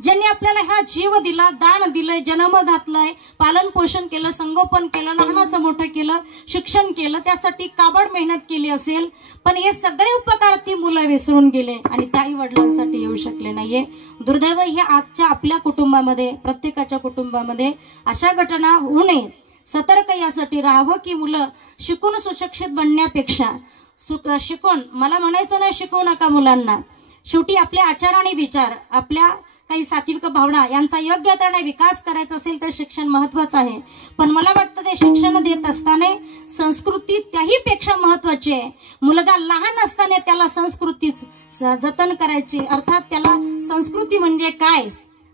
ज्यांनी आपल्याला हा जीव दिला, दान दिलंय, जन्म घातलाय, पालन पोषण केलं, संगोपन केलं, लहानाचं मोठं केलं, शिक्षण केलं, त्यासाठी काबड मेहनत केली असेल, पण हे सगळे उपकार ती मुलं विसरून गेले आणि त्या आई वडिलांसाठी येऊ शकले नाहीये. दुर्दैव हे आजच्या आपल्या कुटुंबामध्ये, प्रत्येकाच्या कुटुंबामध्ये अशा घटना होऊ नये, सतर्क यासाठी राहावं की मुलं शिकून सुशिक्षित बनण्यापेक्षा शिकून, मला म्हणायचं नाही शिकवू नका मुलांना, शेवटी आपल्या आचार आणि विचार, आपल्या काही सात्विक भावना यांचा योग्य तऱ्हेने विकास करायचा असेल तर शिक्षण महत्वाचं आहे. पण मला वाटतं ते शिक्षण देत असताना संस्कृती त्याही पेक्षा महत्वाची आहे. मुलगा लहान असताना त्याला संस्कृतीच जतन करायची, अर्थात त्याला संस्कृती म्हणजे काय,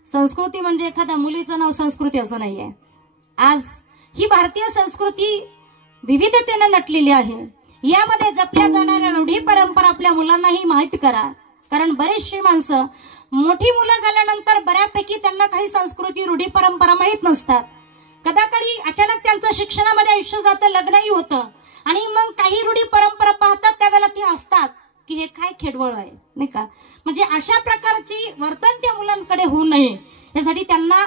संस्कृती म्हणजे एखाद्या मुलीचं नाव संस्कृती असं नाहीये. आज ही भारतीय संस्कृती विविधतेने नटलेली आहे. यामध्ये जपल्या जाणाऱ्या रूढी परंपरा आपल्या मुलांनाही माहित करा. कारण बरेचशी माणसं मोठी मुलं झाल्यानंतर बऱ्यापैकी त्यांना काही संस्कृती रूढी परंपरा माहीत नसतात. कदाकाळी अचानक त्यांचं शिक्षणामध्ये आयुष्य जातं, लग्नही होतं आणि मग काही रूढी परंपरा पाहतात त्यावेळेला ती असतात की हे काय खेडवळ आहे, नाही का. म्हणजे अशा प्रकारची वर्तन त्या मुलांकडे होऊ नये यासाठी त्यांना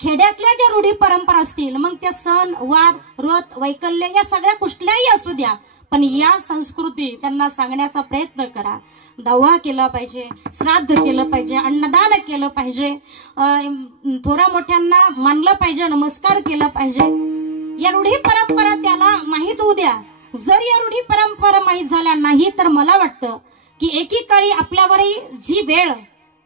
खेड्यातल्या ज्या रूढी परंपरा असतील, मग त्या सण वार व्रत वैकल्य या सगळ्या कुठल्याही असू द्या, पण या संस्कृती त्यांना सांगण्याचा प्रयत्न करा. दवा केला पाहिजे, श्राद्ध केलं पाहिजे, अन्नदान केलं पाहिजे, थोरा मोठ्यांना मानलं पाहिजे, नमस्कार केला पाहिजे. या रूढी परंपरा त्याला माहीत होऊ द्या. जर या रूढी परंपरा माहीत झाल्या नाही तर मला वाटतं की एकीकाळी आपल्यावरही जी वेळ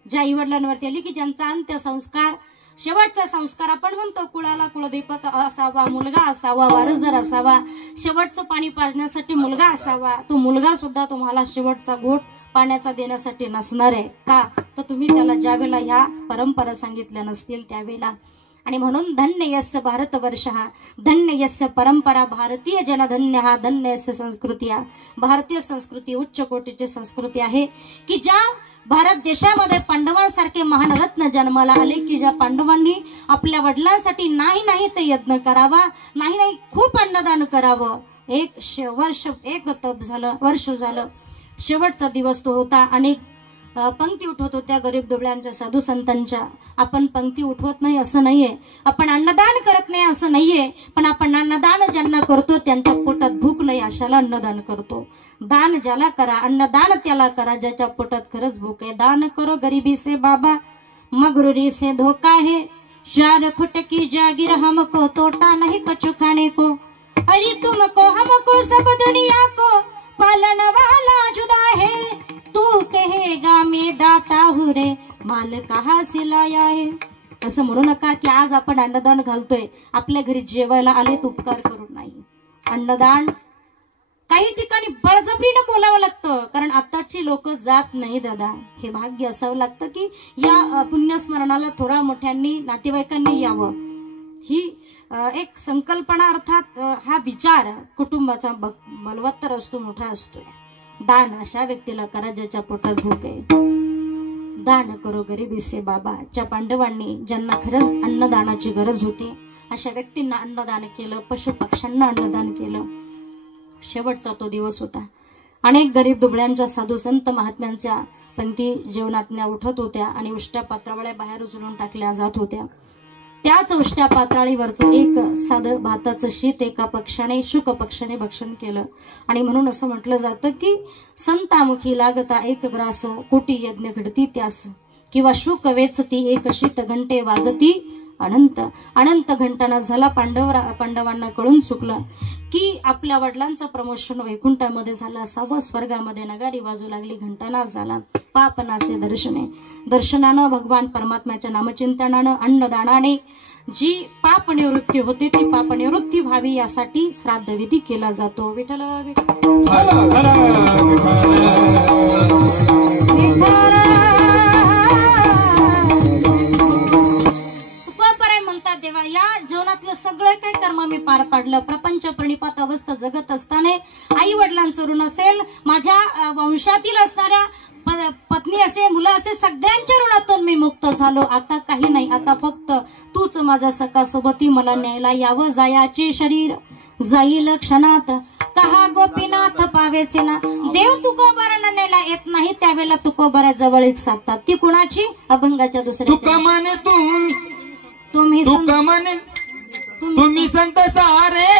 ज्या आईवडिलांवरती आली की ज्यांचा अंत्यसंस्कार शेवटचा संस्कार आपण म्हणतो, कुळाला कुलदीपक असावा, मुलगा असावा, वारसदार असावा, शेवटचं पाणी पाजण्यासाठी मुलगा असावा. तो मुलगा सुद्धा तुम्हाला शेवटचा घोट पाण्याचा देण्यासाठी नसणार आहे का, तर तुम्ही त्याला ज्यावेळेला ह्या परंपरा सांगितल्या नसतील त्यावेळेला. आणि म्हणून धन्य यस्य भारतवर्ष, धन्य यस्य परंपरा, भारतीय जनधन्य हा, धन्य यस्य संस्कृती. भारतीय संस्कृती उच्च कोटीची संस्कृती आहे की ज्या भारत देशामध्ये पांडवांसारखे महान रत्न जन्माला आले की ज्या पांडवांनी आपल्या वडिलांसाठी नाही ते यज्ञ करावा, नाही खूप अन्नदान करावं. एक वर्ष झालं, शेवटचा दिवस तो होता. अनेक पंक्ती उठवत होत्या गरीब दुबळ्यांच्या, साधू संतांच्या. आपण पंक्ती उठवत नाही असं नाहीये, आपण अन्नदान करत नाही असं नाहीये, पण आपण अन्नदान ज्यांना करतो त्यांच्या पोटात भूक नाही अशाला अन्नदान करतो. दान ज्याला करा, अन्नदान त्याला करा ज्याच्या पोटात खरंच भूक आहे. दान करो गरीबी से बाबा, मगरूरी से धोका है, 4 फुट की जागीर हमको तोटा नहीं कछु खाने को, अरे तुमको हमको सब दुनिया को पालन वाला जुदा है, तू कहेगा मैं दाता हूँ रे, माल कहाँ से लाया है. असं म्हणू नका की आज आपण अन्नदान घालतोय, आपल्या घरी जेवायला आलेत उपकार करून नाही. अन्नदान काही ठिकाणी बळजबरीनं बोलावं लागतं, कारण आताची लोक जात नाही दादा. हे भाग्य असावं लागतं की या पुण्यस्मरणाला थोडा मोठ्यांनी नातेवाईकांनी यावं. ही एक संकल्पना, अर्थात हा विचार कुटुंबाचा बलवत्तर असतो, मोठा असतोय. दान अशा व्यक्तीला करा ज्याच्या पोटात भूक आहे. दान करो गरीबी से बाबा. ज्या पांडवांनी ज्यांना खरंच अन्नदानाची गरज होती अशा व्यक्तींना अन्नदान केलं, पशु पक्ष्यांना अन्नदान केलं. शेवटचा तो दिवस होता. अनेक गरीब दुबळ्यांच्या, साधू संत महात्म्यांच्या पंक्ती जेवणातल्या उठत होत्या आणि उष्ट्या पात्रावळ्या बाहेर उचलून टाकल्या जात होत्या. त्याच उष्ट्या पात्राळीवरचं एक साधं भाताचं शीत एका पक्षाने, शुक पक्षाने भक्षण केलं. आणि म्हणून असं म्हटलं जातं की संतामुखी लागता एक ग्रास, कोटी यज्ञ घडती त्यास, किंवा शुक वेचती एक शीत घंटे वाजती अनंत. अनंत घंटाना झाला. पांडवांना कळून चुकलं की आपल्या वडिलांचं प्रमोशन वैकुंठामध्ये झालं असावं, स्वर्गामध्ये नगारी वाजू लागली, घंटानाद झाला. पापनाचे दर्शनानं भगवान परमात्म्याच्या नामचिंतनानं, अन्नदानाने जी पाप निवृत्ती होते ती पाप निवृत्ती व्हावी यासाठी श्राद्ध विधी केला जातो. विठ्ठल म्हणतात देवा, या जीवनातलं सगळं काही कर्म मी पार पाडलं. प्रपंच प्रणिपात अवस्था जगत असताना आई वडिलांचं ऋण असेल, माझ्या वंशातील असणाऱ्या पत्नी असे, मुलं असे, सगळ्यांच्या ऋणातून मी मुक्त झालो. आता काही नाही, आता फक्त तूच माझ्या सखा सोबती, मला न्यायला यावं. जायाचे शरीर जाईल क्षणात, कहा गोपीनाथ पावेचे ना. देव तुकोबारांना न्यायला येत नाही त्यावेळेला तुकोबारा जवळ एक साधतात. ती कुणाची? अभंगाच्या दुसऱ्या. तुम्ही संत सारे,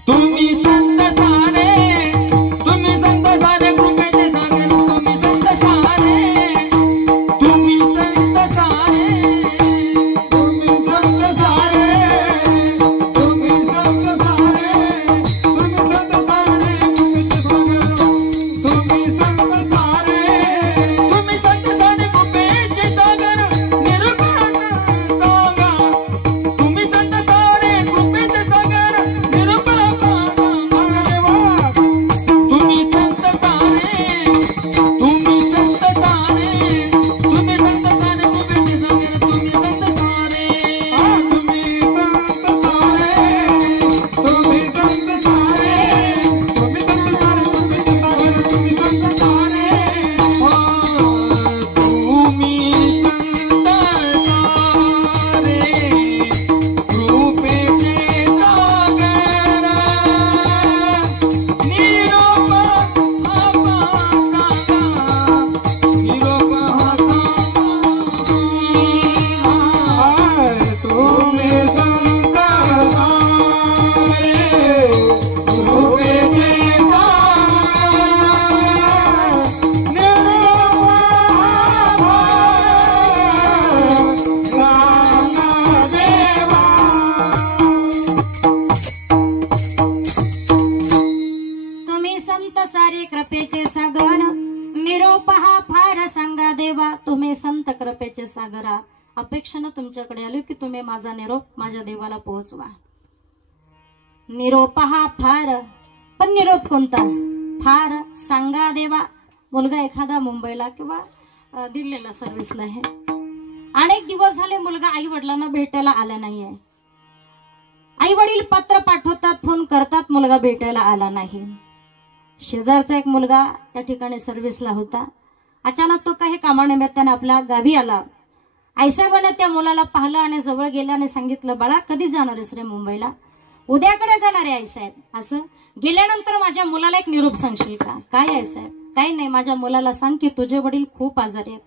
तुम्ही संत सारे, तुम्ही संत सारे, कृपेचे सागर, तुम्ही संत सारे, तुम्ही संत सारे, तुम्ही संत सारे, तुम्ही संत सारे, तुम्ही संत सारे, तुम्ही संत सारे, तुम्ही संत सारे, कृपेचे सागर, निरुपण सागर, तुम्ही संत सारे, कृपेचे सागर, निरुपण सागर, कृपेचे सागरा, अपेक्षानं तुमच्याकडे आलो की तुम्ही माझा निरोप माझ्या देवाला पोहोचवा. निरोप हा फार, पण निरोप कोणता फार सांगा देवा. मुलगा एखादा मुंबईला किंवा दिल्लीला सर्व्हिसला आहे, अनेक दिवस झाले मुलगा आई वडिलांना भेटायला आला नाहीये. आई वडील पत्र पाठवतात, फोन करतात, मुलगा भेटायला आला नाही. शेजारचा एक मुलगा त्या ठिकाणी सर्व्हिसला होता. अचानक तो काही कामानिमित्ताने आपल्या गावी आला. आईसाहेबांनी त्या मुलाला पाहिलं आणि जवळ गेल्याने सांगितलं, बाळा कधी जाणार आहेस रे मुंबईला? उद्याकडे जाणार आहे आईसाहेब. असं गेल्यानंतर माझ्या मुलाला एक निरोप सांगशील का? काय आईसाहेब? काही नाही, माझ्या मुलाला सांग की तुझे वडील खूप आजारी आहेत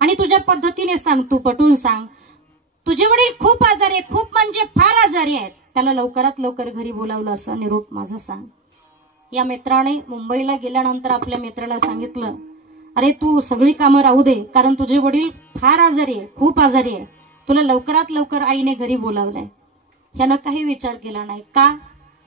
आणि तुझ्या पद्धतीने सांग, तू पटवून सांग, तुझे वडील खूप आजारी आहे, खूप म्हणजे फार आजारी आहेत, त्याला लवकरात लवकर घरी बोलावलं असं निरोप माझा सांग. या मित्राने मुंबईला गेल्यानंतर आपल्या मित्राला सांगितलं, अरे तू सगळी कामं राहू दे, कारण तुझे वडील फार आजारी आहे, खूप आजारी आहे, तुला लवकरात लवकर आईने घरी बोलावलंय. यानं काही विचार केला नाही. का?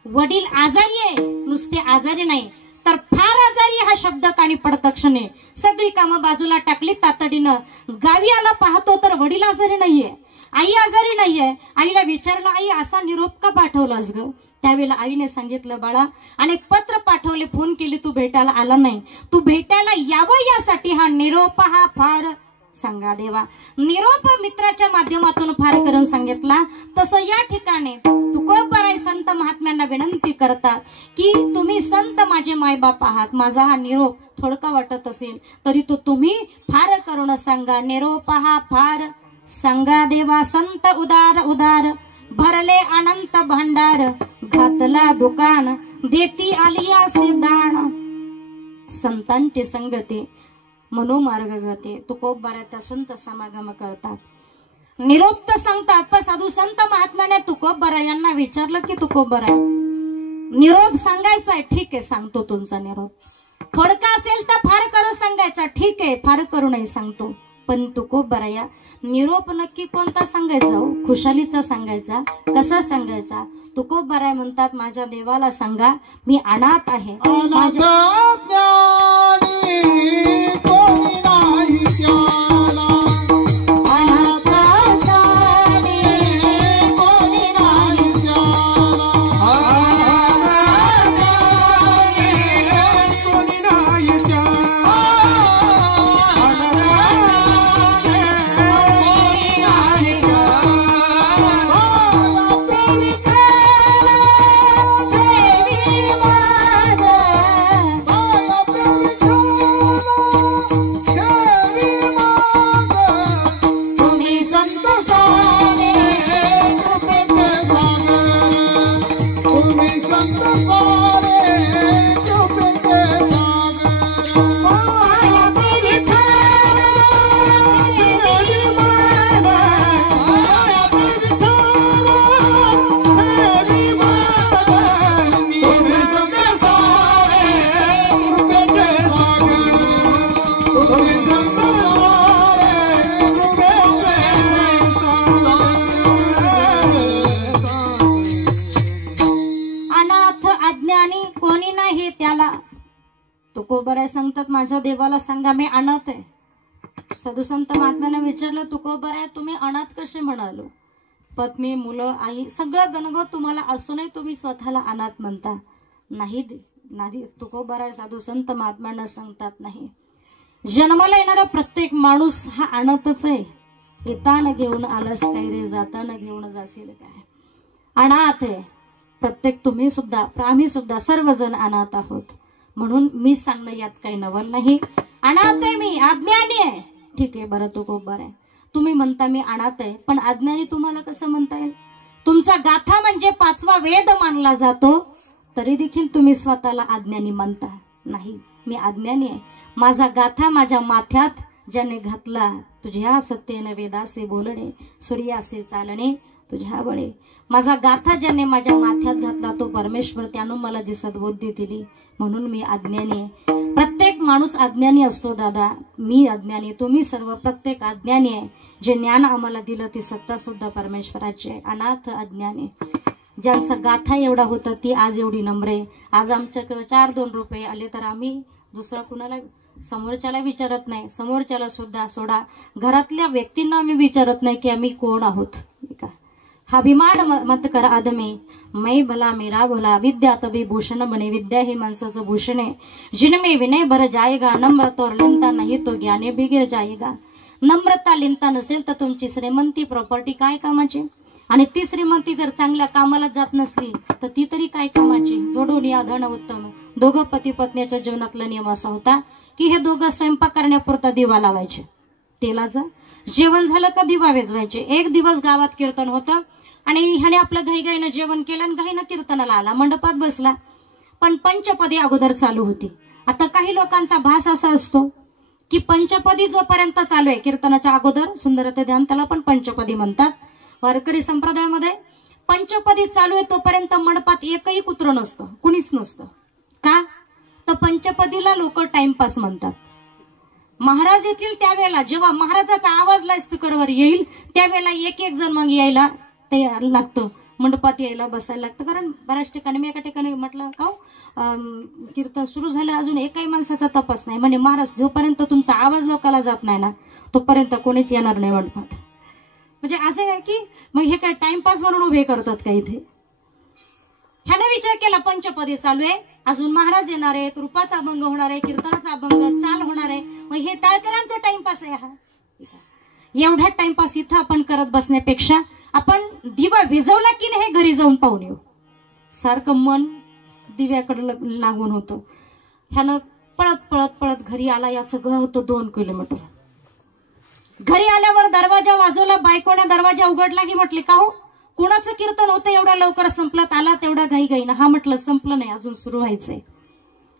वडील आजारी आहे, नुसते आजारी नाही तर फार आजारी हा शब्द कानी पडत क्षणी सगळी कामं बाजूला टाकली. तातडीनं गावी आला, पाहतो तर वडील आजारी नाहीये, आई आजारी नाहीये. आईला विचारलं, आई असा निरोप का पाठवलास ग? त्यावेळेला आईने सांगितलं, बाळा अनेक पत्र पाठवले, फोन केली, तू भेटायला आला नाही. तू भेटायला यावं यासाठी हा निरोप हा फार सांगा देवा. निरोप मित्राच्या माध्यमातून फार करून सांगितला. तसं या ठिकाणी तुकोबराय संत महात्म्यांना विनंती करतात की तुम्ही संत माझे मायबाप आहात, माझा हा निरोप थोडका वाटत असेल तरी तो तुम्ही फार करून सांगा. निरोप हा फार सांगा देवा. संत उदार उदार भरले अनंत भांडार, घातला दुकान देती आलियासे दान. संतांची संगती मनोमार्ग गते. तुकोबराय संत समागम करतात, निरोप तर सांगतात. पण साधू संत महात्म्याने तुकोबराय यांना विचारलं की तुकोबराय निरोप सांगायचा आहे, ठीक आहे सांगतो तुमचा निरोप. थोडका असेल तर फार करू सांगायचा, ठीक आहे फार करू नाही सांगतो. पण तुकोबराया निरोप नक्की कोणता सांगायचा? खुशालीचा सांगायचा? कसा सांगायचा? तुकोबराय म्हणतात, माझ्या देवाला सांगा मी अनाथ आहे. तुकोबराय सांगतात, माझ्या देवाला सांगा मी अनाथ आहे. साधू संत महात्म्याने विचारलं, तुकोबराय तुम्ही अनाथ कसे म्हणालो? पत्नी मुलं आई सगळं गणगो तुम्हाला असूनही तुम्ही स्वतःला अनाथ म्हणता? नाही नाही. तुकोबराय साधू संत महात्म्यांना सांगतात, नाही, जन्माला येणारा प्रत्येक माणूस हा अनाथच आहे. येताना घेऊन आलंस काय रे, जाताना घेऊन जाशील काय? अनाथ आहे प्रत्येक, तुम्ही सुद्धा, आम्ही सुद्धा सर्वजण अनाथ आहोत. म्हणून मी सांगणं यात काही नवल नाही. अनाथ आहे मी, अज्ञानी आहे. ठीक आहे बरं तुकोबराय तुम्ही म्हणता मी अनाथ आहे, पण अज्ञानी तुम्हाला कसं म्हणता येईल? तुमचा गाथा म्हणजे 5वा वेद मानला जातो, तरी देखील तुम्ही स्वतःला अज्ञानी म्हणता. नाही, मी अज्ञानी आहे. माझा गाथा माझ्या माथ्यात ज्याने घातला, तुझ्या सत्तेने वेदासे बोलणे, सूर्यासे चालणे तुझ्या बळे. माझा गाथा ज्याने माझ्या माथ्यात घातला तो परमेश्वर, त्यानं मला जी सद्बुद्धी दिली, म्हणून मी अज्ञानी आहे. प्रत्येक माणूस अज्ञानी असतो दादा, मी अज्ञानी, तुम्ही सर्व प्रत्येक अज्ञानी आहे. जे ज्ञान आम्हाला दिलं ती सत्ता सुद्धा परमेश्वराची आहे. अनाथ अज्ञानी ज्यांचं गाथा एवढा होतं ती आज एवढी नम्र आहे. आज आमच्याकडे 4-2 रुपये आले तर आम्ही दुसरा कुणाला समोरच्याला विचारत नाही, समोरच्याला सुद्धा सोडा, घरातल्या व्यक्तींना आम्ही विचारत नाही की आम्ही कोण आहोत. अभिमान मत कर आदमी, मै भला मेरा भला, विद्या तभी भूषण बने, विद्या ही माणसाचं भूषण आहे. जिनमें विनय भर जाएगा, नम्रता और लिनता नहीं तो ज्ञाने भी गिर जाएगा. नम्रता लिनता नसेल तर तुमची श्रीमंती प्रॉपर्टी काय कामाची, आणि ती श्रीमंती जर चांगल्या कामाला जात नसली तर ती तरी काय कामाची. जोडून या धन उत्तम. दोघं पती पत्नीच्या जीवनातला नियम असा होता की हे दोघं स्वयंपाक करण्यापुरता दिवा लावायचे. तेलाचं जेवण झालं का दिवा वेजवायचे. एक दिवस गावात कीर्तन होतं आणि ह्याने आपलं घाईघाईनं जेवण केलं आणि घाईनं कीर्तनाला आला, मंडपात बसला. पण पंचपदी अगोदर चालू होती. आता काही लोकांचा भास असा असतो की पंचपदी जोपर्यंत चालू आहे कीर्तनाच्या अगोदर सुंदरते ध्यान, त्याला पण पंचपदी म्हणतात. वारकरी संप्रदायामध्ये पंचपदी चालू आहे तोपर्यंत मंडपात एकही कुत्र नसतं, कुणीच नसतं. का तर पंचपदीला लोक टाइमपास म्हणतात. महाराज येतील त्यावेळेला, जेव्हा महाराजाचा आवाज लाईव्ह स्पीकरवर येईल त्यावेळेला एक एक जण मग यायला तयार लागतं, मंडपात यायला बसायला लागतं. कारण बऱ्याच ठिकाणी मी एका ठिकाणी म्हटलं का कीर्तन सुरू झालं अजून एकही माणसाचा तपास नाही, म्हणजे महाराज जोपर्यंत तुमचा आवाज लोकांना जात नाही ना तोपर्यंत कोणीच येणार नाही मंडपात. म्हणजे असं आहे की मग हे काय टाइमपास म्हणून उभे करतात का इथे. ह्याने विचार केला पंचपदी चालू आहे, अजून महाराज येणार आहेत, रूपाचा अभंग होणार आहे, कीर्तनाचा अभंग चाल होणार आहे, मग हे टाळकरांचा टाइमपास आहे हा. एवढा टाइमपास इथं आपण करत बसण्यापेक्षा आपण दिवा विजवला की नाही हे घरी जाऊन पाहून येऊ. सारखं मन दिव्याकडे लागून होतं. ह्यानं पळत पळत पळत घरी आला. याचं घर होतं 2 किलोमीटर. घरी आल्यावर दरवाजा वाजवला, बायकोने दरवाजा उघडला की म्हटले का हो कुणाचं कीर्तन होतं एवढ्या लवकर संपलं. आला तेवढा घाईघाईनं. हा म्हटलं संपलं नाही अजून सुरू व्हायचंय.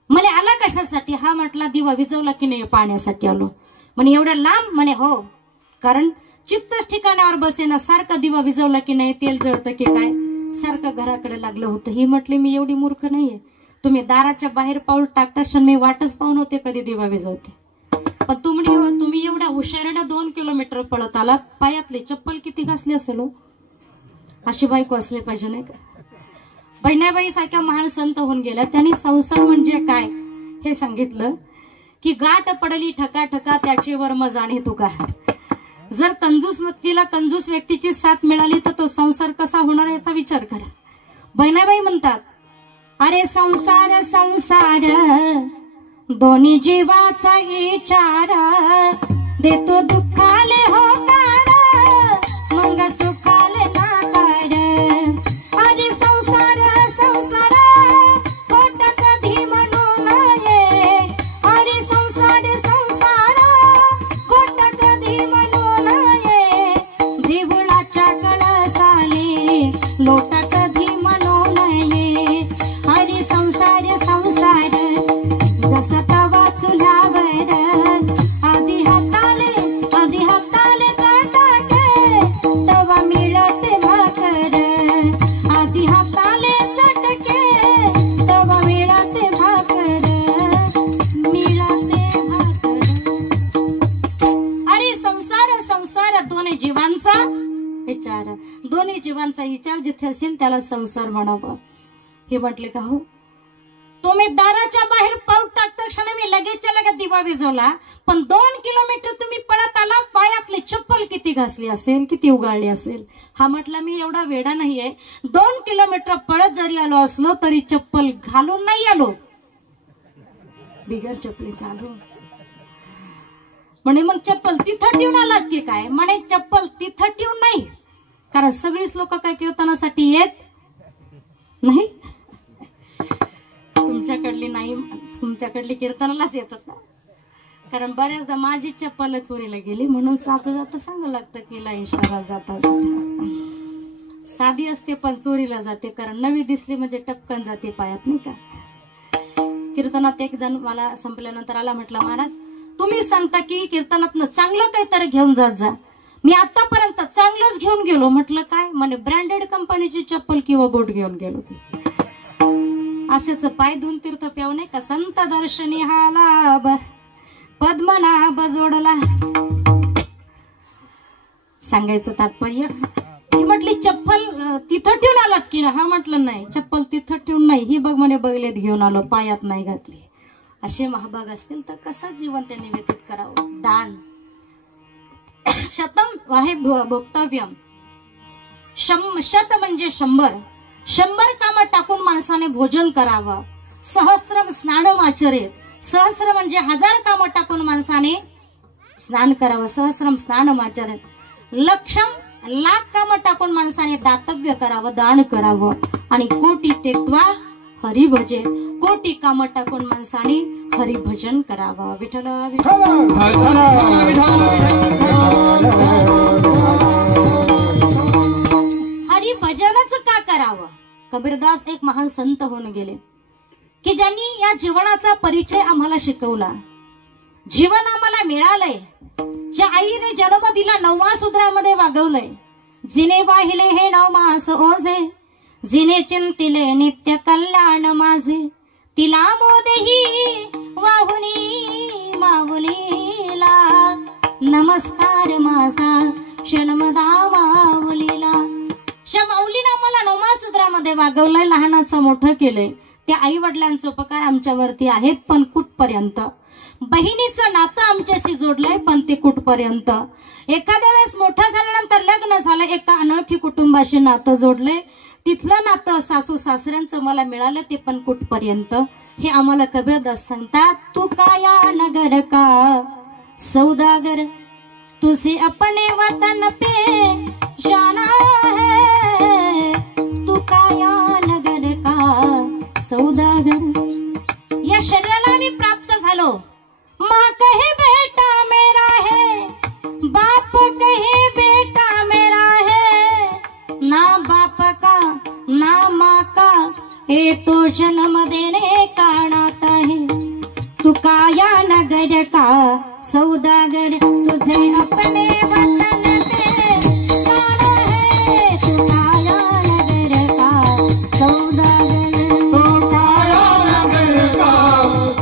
म्हणे आला कशासाठी. हा म्हटला दिवा विजवला की नाही पाहण्यासाठी आलो. म्हणे एवढ्या लांब. म्हणे हो, कारण चित्तच ठिकाणावर बसेना, सारखा दिवा विजवला की नाही तेल जळतं की काय, सारखं घराकडे लागलं होतं. ही म्हटली मी एवढी मूर्ख नाहीये, तुम्ही दाराच्या बाहेर पाऊल टाकता क्षण मी वाटच पाहून होते कधी दिवा विजवते. पण तुम्ही एवढ्या हुशारीनं 2 किलोमीटर पळत आला, पायातली चप्पल किती घासली असेल हो. अशी बायको असली पाहिजे नाही का. बहिणाबाई सारख्या महान संत होऊन गेल्या. त्यांनी संसार म्हणजे काय हे सांगितलं की गाठ पडली ठका ठका त्याचेवर मग जाणे तुका. जर कंजूस व्यक्तीला कंजूस व्यक्तीची साथ मिळाली तर तो संसार कसा होणार याचा विचार करा. बहिणाबाई म्हणतात अरे संसार संसार दोन्ही जीवाचा विचार, देतो दुःखाले होकार मग सुखाले नाकार. अरे संसार संसार खोट कधी म्हणू नये. अरे संसार संसार खोट कधी म्हणू नये. देवळाच्या कळसाले लोट कधी म्हणू नये. अरे संसार संसार जसा तवा चुलावर आधी हाताले चटके तवा मिळते भाकर. आधी हाताले चटके तवा मिळते भाकर, मिळते भाकर. अरे संसार संसार दोन्ही जीवांचा विचार, दोन्ही जीवांचा विचार जिथे असेल त्याला संसार म्हणावा. हे म्हटले का हो तुम्ही दाराच्या बाहेर पाऊल टाकता क्षणी मी लगेचच्या लगेच दिवा विजवला, पण 2 किलोमीटर तुम्ही पळत आला, पायातली चप्पल किती घासली असेल, किती उगाळली असेल. हा म्हटला मी एवढा वेडा नाहीये. 2 किलोमीटर पळत जरी आलो असलो तरी चप्पल घालून नाही आलो, बिगर चप्पलीचा आलो. म्हणे मग चप्पल तिथं ठेवून आलात की काय. म्हणे चप्पल तिथं ठेवून नाही, कारण सगळीच लोक काय कीर्तनासाठी येत नाही. तुमच्याकडली नाही, तुमच्याकडली कीर्तनालाच येतात ना. कारण बऱ्याचदा माझी चप्पल चोरीला गेली म्हणून जाता जाता सांगावं लागतं की ला इशारा जाता साधी असते पण चोरीला जाते, कारण नवी दिसली म्हणजे टपकन जाते पायात नाही का. कीर्तनात एक जण मला संपल्यानंतर आला, म्हटलं महाराज तुम्ही सांगता की कीर्तनातनं चांगलं काहीतरी घेऊन जात जा, मी आतापर्यंत चांगलंच घेऊन गेलो. म्हटलं काय. म्हणे ब्रँडेड कंपनीची चप्पल किंवा बूट घेऊन गेलो. अशाच पाय 2 तीर्थ प्याव नाही का. संत दर्शनी हा लाभ पद्मनाभ जोडला. सांगायचं तात्पर्य ही म्हटली चप्पल तिथं ठेवून आलात की. हा म्हटलं नाही, चप्पल तिथं ठेवून नाही, ही बघ म्हणे बगलेत घेऊन आलो, पायात नाही घातली. असे महाभाग असतील तर कसं जीवन त्यांनी व्यतीत करावं. दान शतम आहे भोक्तव्यम. शत म्हणजे 100 कामं टाकून माणसाने भोजन करावं. सहस्रम स्नानम आचरेत. सहस्र म्हणजे 1000 कामं टाकून माणसाने स्नान करावं. सहस्रम स्नानम आचरेत. लक्षम लाख कामं टाकून माणसाने दातव्य करावं, दान करावं. आणि कोटी तेक्त्वा हरिभजे. कोटी कामं टाकून माणसाने हरिभजन करावं. विठ्ठल हरिभजनच का करावं. कबीरदास एक महान संत होऊन गेले की ज्यांनी या जीवनाचा परिचय आम्हाला शिकवला. जीवन आम्हाला मिळालंय, ज्या आईने जन्म दिला 9व्या सूत्रामध्ये वागवलंय. जिने वाहिले हे 9 मास ओझे, जिने चिंतिले नित्य कल्याण माझे. तिला मोदेही वाहुनी माऊलीला, नमस्कार माझा क्षणमदा माऊलीला. शा माऊलीने आम्हाला 9व्या सूत्रामध्ये वागवलंय, लहानाचं मोठं केलंय. त्या आई वडिलांचे उपकार आमच्यावरती आहेत, पण कुठपर्यंत. बहिणीचं नातं आमच्याशी जोडलंय, पण ते कुठपर्यंत. एखाद्या वेळेस मोठं झाल्यानंतर लग्न झालं, एका अनोळखी कुटुंबाशी नातं जोडलंय. तिथलं नातं सासू सासऱ्यांचं मला मिळालं, ते पण कुठपर्यंत. हे आम्हाला कबीरदास सांगतात. तू काया नगर का सौदागर, तुझे अपने वतन पे जाना है. तू काया नगर का सौदागर. या शरीराला मी प्राप्त झालो. माँ कहे बेटा मेरा है, बाप कहे बेटा मेरा है. ना बाप का ना माँ का, ये तो जन्म देने का नाता है. तू काया नगर का सौदागर, तुझे अपने वतन पे जाना है. तू काया नगर का सौदागर. तो काया नगर का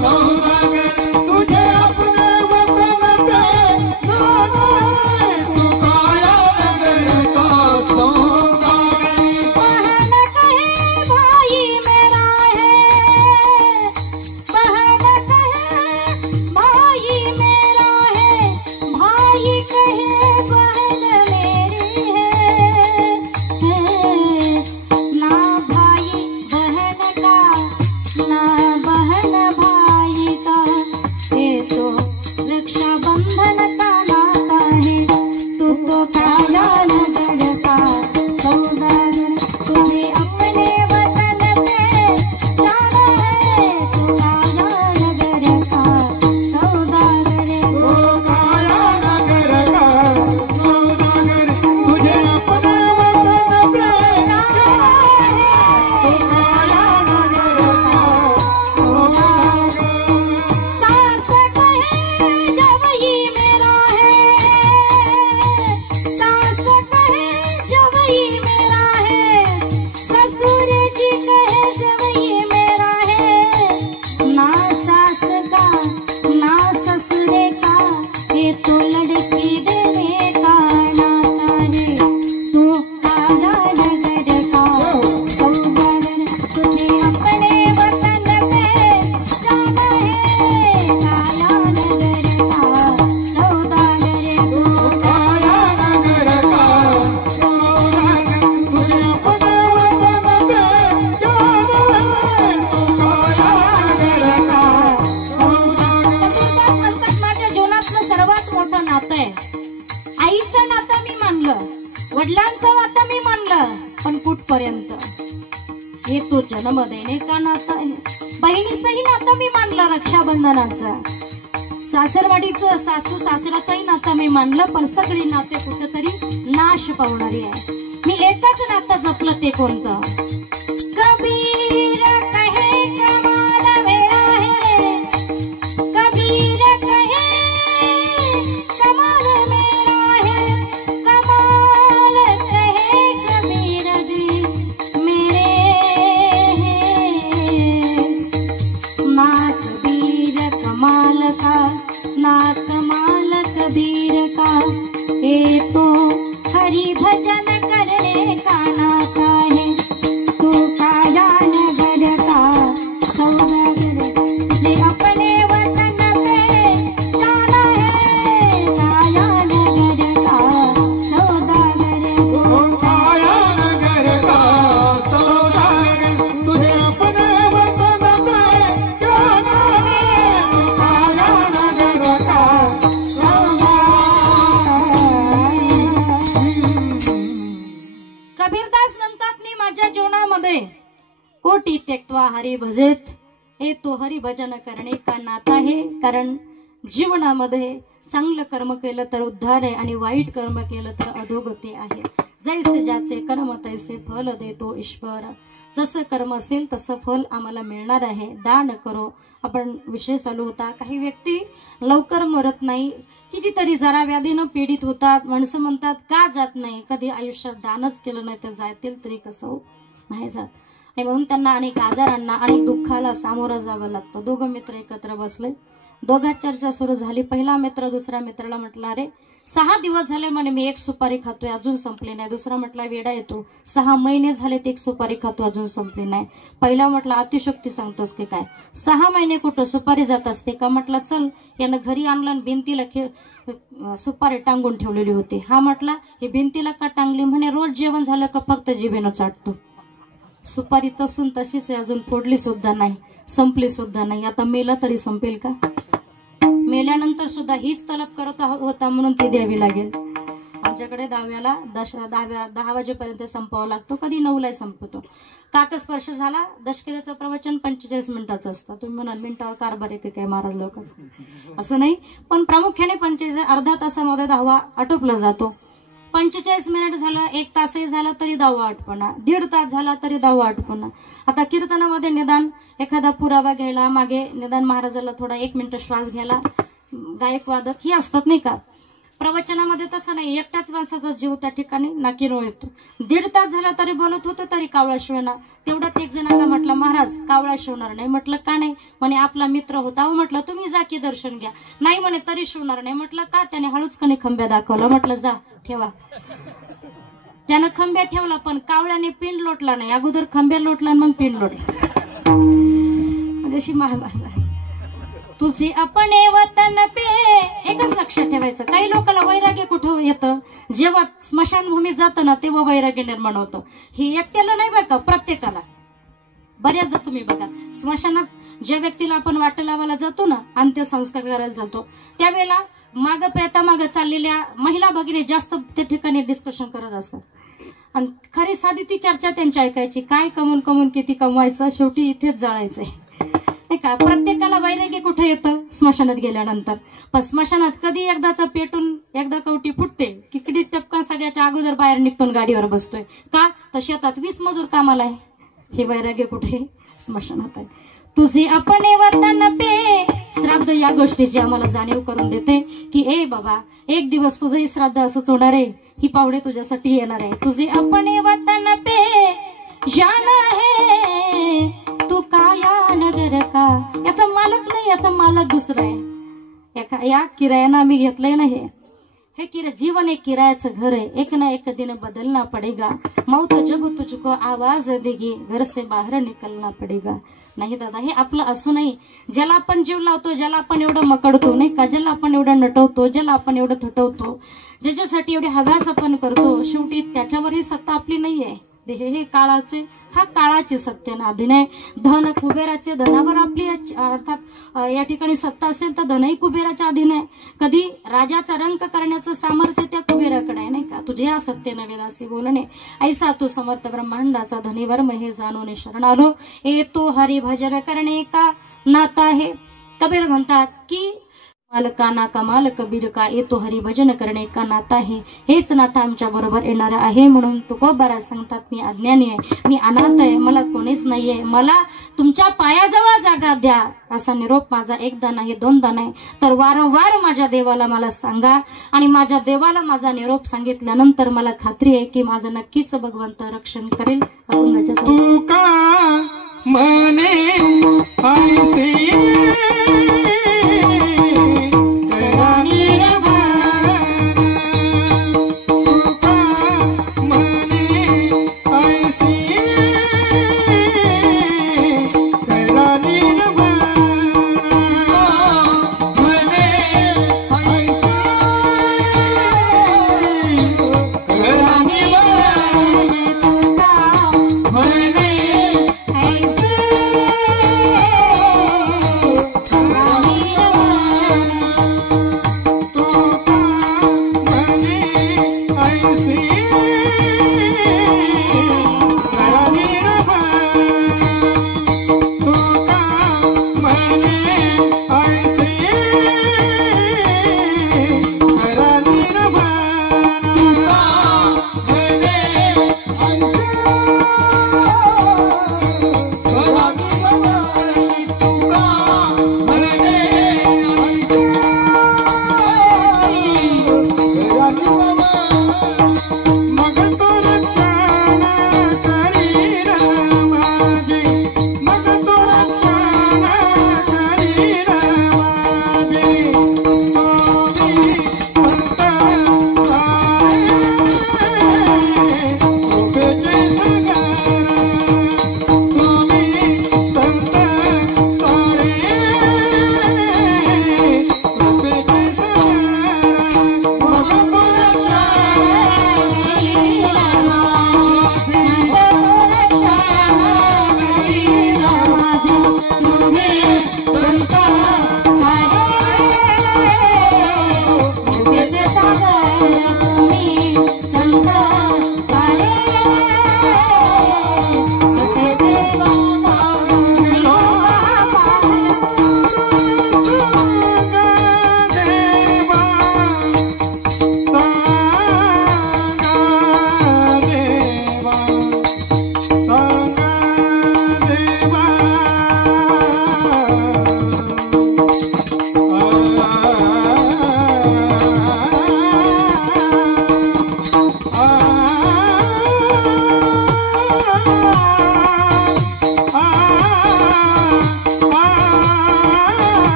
सौदागर, तुझे अपने वतन पे जाना है. तू काया नगर का सौदागर. बहन कहे भाई मेरा है, बहन कहे भाई मेरा है, भाई कहे बहन मेरी है. ना भाई बहन का ना बहन भाई का, ये तो रक्षाबंधन का नाता है. तू तो काया नगर का सौदागर, तुझे अपने वतन पे जाना है. तू काया नगर का सौदागर. तो काया नगर का सौदागर, तुझे अपने वतन पे जाना है. तो काया नगर का सौदागर. सास कहे जवई मेरा है, सास कहे जवई मेरा है, ससुर जी कहे जवई मेरा है. ना सास का ना ससुर का, ये तो लड़की देने का नाता है. तू काया नगर का सौदागर, तुझे अपने वतन पे जाना है. काया नगर का सौदागर. तो काया नगर का सौदागर, तुझे अपने वतन पे जाना है. तो काया नगर का सौदागर. कबीरदास म्हणतात, माझ्या जीवनातलं सर्वात मोठं नातं आहे. आईचं नातं मी मानलं, वडिलांचं नातं मी मानलं, पण कुठपर्यंत. हे तो जन्म देणे का नातं आहे. बहिणीचंही नातं मी मानलं, रक्षाबंधनाचं. सासरवाडीचं सासू सासऱ्याचंही नातं मी मानलं, पण सगळी नाते कुठेतरी नाश पावणारी आहे. मी एकच नातं जपलं, ते कोणतं. कबीर कहे कमाल मेरा है, कबीर कहे कमाल मेरा है, कमाल कहे कबीर जी मेरे हैं. ना कबीर कमाल का ना कमाल कबीर का, ये तो हरि भजन करने का नाता है. हरी भजेत हे तो हरी भजन करणे का नाता आहे. कारण जीवनामध्ये चांगलं कर्म केलं तर उद्धार आहे आणि वाईट कर्म केलं तर अधोगती आहे. जैसे ज्याचे कर्म तैसे फल देतो ईश्वर. जसं कर्म असेल तसं फल आम्हाला मिळणार आहे. दान करो. आपण विषय चालू होता. काही व्यक्ती लवकर मरत नाही, कितीतरी जरा व्याधीनं पीडित होतात. माणसं म्हणतात का जात नाही. कधी आयुष्यात दानच केलं नाही तर जातील तरी कसं नाही जात. आणि म्हणून त्यांना अनेक आजारांना अनेक दुःखाला सामोरं जावं लागतं. दोघं मित्र एकत्र बसले. दोघात चर्चा सुरू झाली. पहिला मित्र दुसऱ्या मित्राला म्हटला, अरे 6 दिवस झाले म्हणे मी एक सुपारी खातोय अजून संपली नाही. दुसरा म्हटला, वेडा येतो, 6 महिने झाले ते एक सुपारी खातो अजून संपली नाही. पहिला म्हटला, अतिशक्ती सांगतोस की काय, 6 महिने कुठं सुपारी जात असते का. म्हटलं चल. यानं घरी आणलं आणि भिंतीला सुपारी टांगून ठेवलेली होती. हा म्हटला, हे भिंतीला का टांगली. म्हणे रोज जेवण झालं का फक्त जिभेनं चाटतो. सुपारी तसून तशीच आहे, अजून फोडली सुद्धा नाही, संपली सुद्धा नाही. आता मेला तरी संपेल का. मेल्यानंतर सुद्धा हीच तलब करत होता म्हणून ती द्यावी लागेल. आमच्याकडे 10 वाजेपर्यंत संपवावं लागतो, कधी 9ला संपतो. काकस्पर्श झाला. दशकिऱ्याचं प्रवचन 45 मिनिटाचं असतं. तुम्ही म्हणाल मिनिटावर कारभार आहे काय महाराज लोकांचं. असं नाही, पण प्रामुख्याने 45 अर्धा तासामध्ये 10वा आटोपला जातो. 45 मिनिट झालं, 1 तासही झाला तरी 10वा आटपणा, 1.5 तास झाला तरी 10वा आटपणा. आता कीर्तनामध्ये निदान एखादा पुरावा घ्यायला, मागे निदान महाराजाला थोडा 1 मिनिट श्वास घ्यायला, गायक वादक ही असतात नाही का. प्रवचनामध्ये तसं नाही, एकटाच माणसाचा जीव त्या ठिकाणी नाकीनो येतो. 1.5 तास झाला तरी बोलत होतं तरी कावळा शिवणार. तेवढ्यात एक जणांना म्हटलं, महाराज कावळा शिवणार नाही. म्हटलं का नाही. म्हणे आपला मित्र होता. अहो म्हटलं तुम्ही जा की दर्शन घ्या. नाही म्हणे तरी शिवणार नाही. म्हटलं का. त्याने हळूच कणी खंब्या दाखवला. म्हटलं जा ठेवा. त्यानं खंब्या ठेवला पण कावळ्याने पिंड लोटला नाही. अगोदर खंब्या लोटला मग पिंड लोटला. जशी महाभाषा तुझे अपने वतन पे. एकच लक्षात ठेवायचं, काही लोकांना वैराग्य कुठं येतं, जेव्हा स्मशानभूमीत जातं ना तेव्हा वैराग्य निर्माण होतं. हे एकट्याला नाही बरं का, प्रत्येकाला. बऱ्याचदा तुम्ही बघा स्मशानात ज्या व्यक्तीला आपण वाट लावायला जातो ना, अंत्यसंस्कार करायला जातो, त्यावेळेला माग प्रेतामाग चाललेल्या महिला भगिनी जास्त त्या ठिकाणी डिस्कशन करत असतात. आणि खरी साधी ती चर्चा त्यांची ऐकायची, काय कमवून कमवून किती कमवायचं, शेवटी इथेच जाळायचंय का. प्रत्येकाला वैराग्य कुठे येतं, स्मशानात गेल्यानंतर. पण स्मशानात कधी एकदाचा पेटून एकदा कवटी फुटते की किती टपका सगळ्याच्या अगोदर बाहेर निघतो गाडीवर बसतोय का. तर शेतात 20 मजूर कामाला आहे. हे वैराग्य कुठे, स्मशानात आहे. तुझे अपने वतन पे. श्राद्ध या गोष्टीची आम्हाला जाणीव करून देते की ए बाबा एक दिवस तुझंही श्राद्ध असंच होणार आहे. ही पाहुणे तुझ्यासाठी येणार आहे. तुझे अपने वतन पे जाना है तू काया नगर का. याचा मालक नाही, याचा मालक दुसरा आहे. या किरायानं आम्ही घेतलंय ना. हे जीवन एक किरायाचं घर आहे. एक ना एक दिन बदलना पडेगा. मौत जब तुझको आवाज देगी घर से बाहेर निकलना पडेगा. नाही दादा, हे आपलं असू नाही. ज्याला आपण जीव लावतो, ज्याला आपण एवढं मकडतो नाही का, ज्याला आपण एवढं नटवतो, ज्याला आपण एवढं थटवतो, ज्याच्यासाठी एवढे हव्यास आपण करतो, शेवटी त्याच्यावरही सत्ता आपली नाहीये. हे काळाचे, हा काळाचे सत्य ना अधीन आहे. धन कुबेराचे, धनावर आपली अर्थात या ठिकाणी सत्ता असेल तर धनही कुबेराच्या अधीन आहे. कधी राजाचा रंक करण्याचं सामर्थ्य त्या कुबेराकडे आहे नाही का. तुझे या सत्य नवेदासी बोलणे ऐसा तू समर्थ ब्रह्मांडाचा धनीवर महे जाणून शरण आलो. ए तो हरी भजन करणे का नाता आहे. कबीर म्हणतात की मालकाना कमाल कबीर का येतो हरी भजन करणे का नाता आहे. हेच नातं आमच्या बरोबर येणार आहे. म्हणून तुकोबारा सांगतात, मी अज्ञानी आहे, मी अनाथ आहे, मला कोणीच नाहीये, मला तुमच्या पायाजवळ जागा द्या. असा निरोप माझा एकदा नाही दोनदा नाही तर वारंवार माझ्या देवाला मला सांगा. आणि माझ्या देवाला माझा निरोप सांगितल्यानंतर मला खात्री आहे की माझं नक्कीच भगवंत रक्षण करेल. तू का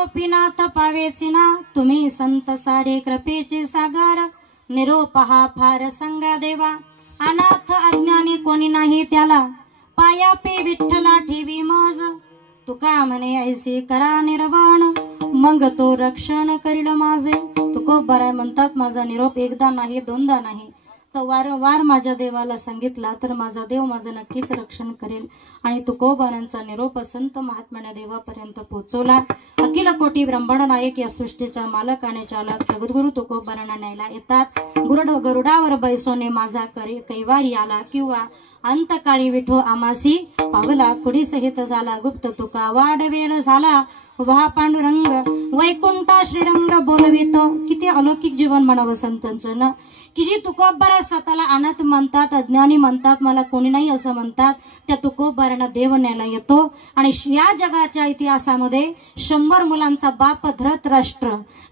गोपीनाथ पावेचे ना तुम्ही संत सारे कृपेचे सागर निरोप हा फार संगा देवा अनाथ अज्ञानी कोणी नाही त्याला पायापी विठ्ठला ठेवी मज तुका म्हणे ऐसी करा निर्वाण मग तो रक्षण करील माझे तुकोबाराय म्हणतात माझा निरोप एकदा नाही दोनदा नाही तर वारंवार माझ्या देवाला सांगितला तर माझा देव माझं नक्कीच रक्षण करेल आणि तुकोबारांचा निरोप संत महात्म्याने देवापर्यंत पोहोचवला अखिल कोटी ब्रह्मांड नायक या सृष्टीचा मालक आणि चालक जगद्गुरु तुकोबारांना न्यायला येतात गरुडावर बैसोने माझा कैवारी आला किंवा अंतकाळी विठो आमासी पावला कुडी सहित झाला गुप्त तुका वाढवेळ झाला वहा पांडुरंग वैकुंठा श्रीरंग बोलवितो किती अलौकिक जीवन म्हणावं संतांचं ना की जी तुकोबारा स्वतःला अनाथ म्हणतात अज्ञानी म्हणतात मला कोणी नाही असं म्हणतात त्या तुकोबारांना देव न्यायला येतो आणि या जगाच्या इतिहासामध्ये 100 मुलांचा बाप धृतराष्ट्र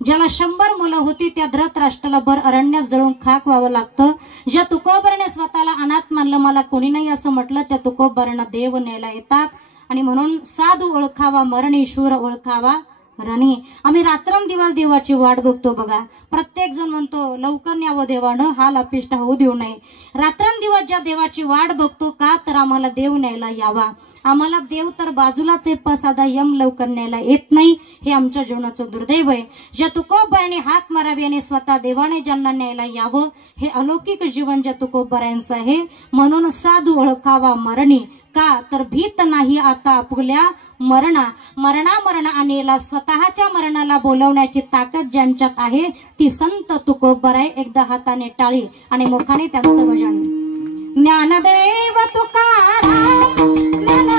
ज्याला 100 मुलं होती त्या धृतराष्ट्राला भर अरण्यात जळून खाक व्हावं लागतं ज्या तुकोबाराने स्वतःला अनाथ मानलं मला कोणी नाही असं म्हटलं त्या तुकोबारांना देव न्यायला येतात आणि म्हणून साधू ओळखावा मरणी शूर ओळखावा रणी आम्ही रात्रंदिवस देवाची वाट बघतो बघा प्रत्येक जण म्हणतो लवकर न्यावं देवानं हाल अपिष्ट होऊ देऊ नये रात्रंदिवस ज्या देवाची वाट बघतो का तर आम्हाला देव न्यायला यावा आम्हाला देव तर बाजूलाच आहे साधा यम लवकर न्यायला येत नाही हे आमच्या जीवनाचं दुर्दैव आहे ज्या तुकोबाराने हाक मारावी आणि स्वतः देवाने ज्यांना न्यायला यावं हे अलौकिक जीवन ज्या तुकोबारांचं आहे म्हणून साधू ओळखावा मरणी का तर भीत नाही आता आपुल्या मरणा आणेला स्वतःच्या मरणाला बोलवण्याची ताकद ज्यांच्यात आहे ती संत तुकोबाराय एकदा हाताने टाळी आणि मुखाने त्यांचं भजन ज्ञानदेव तुकाराम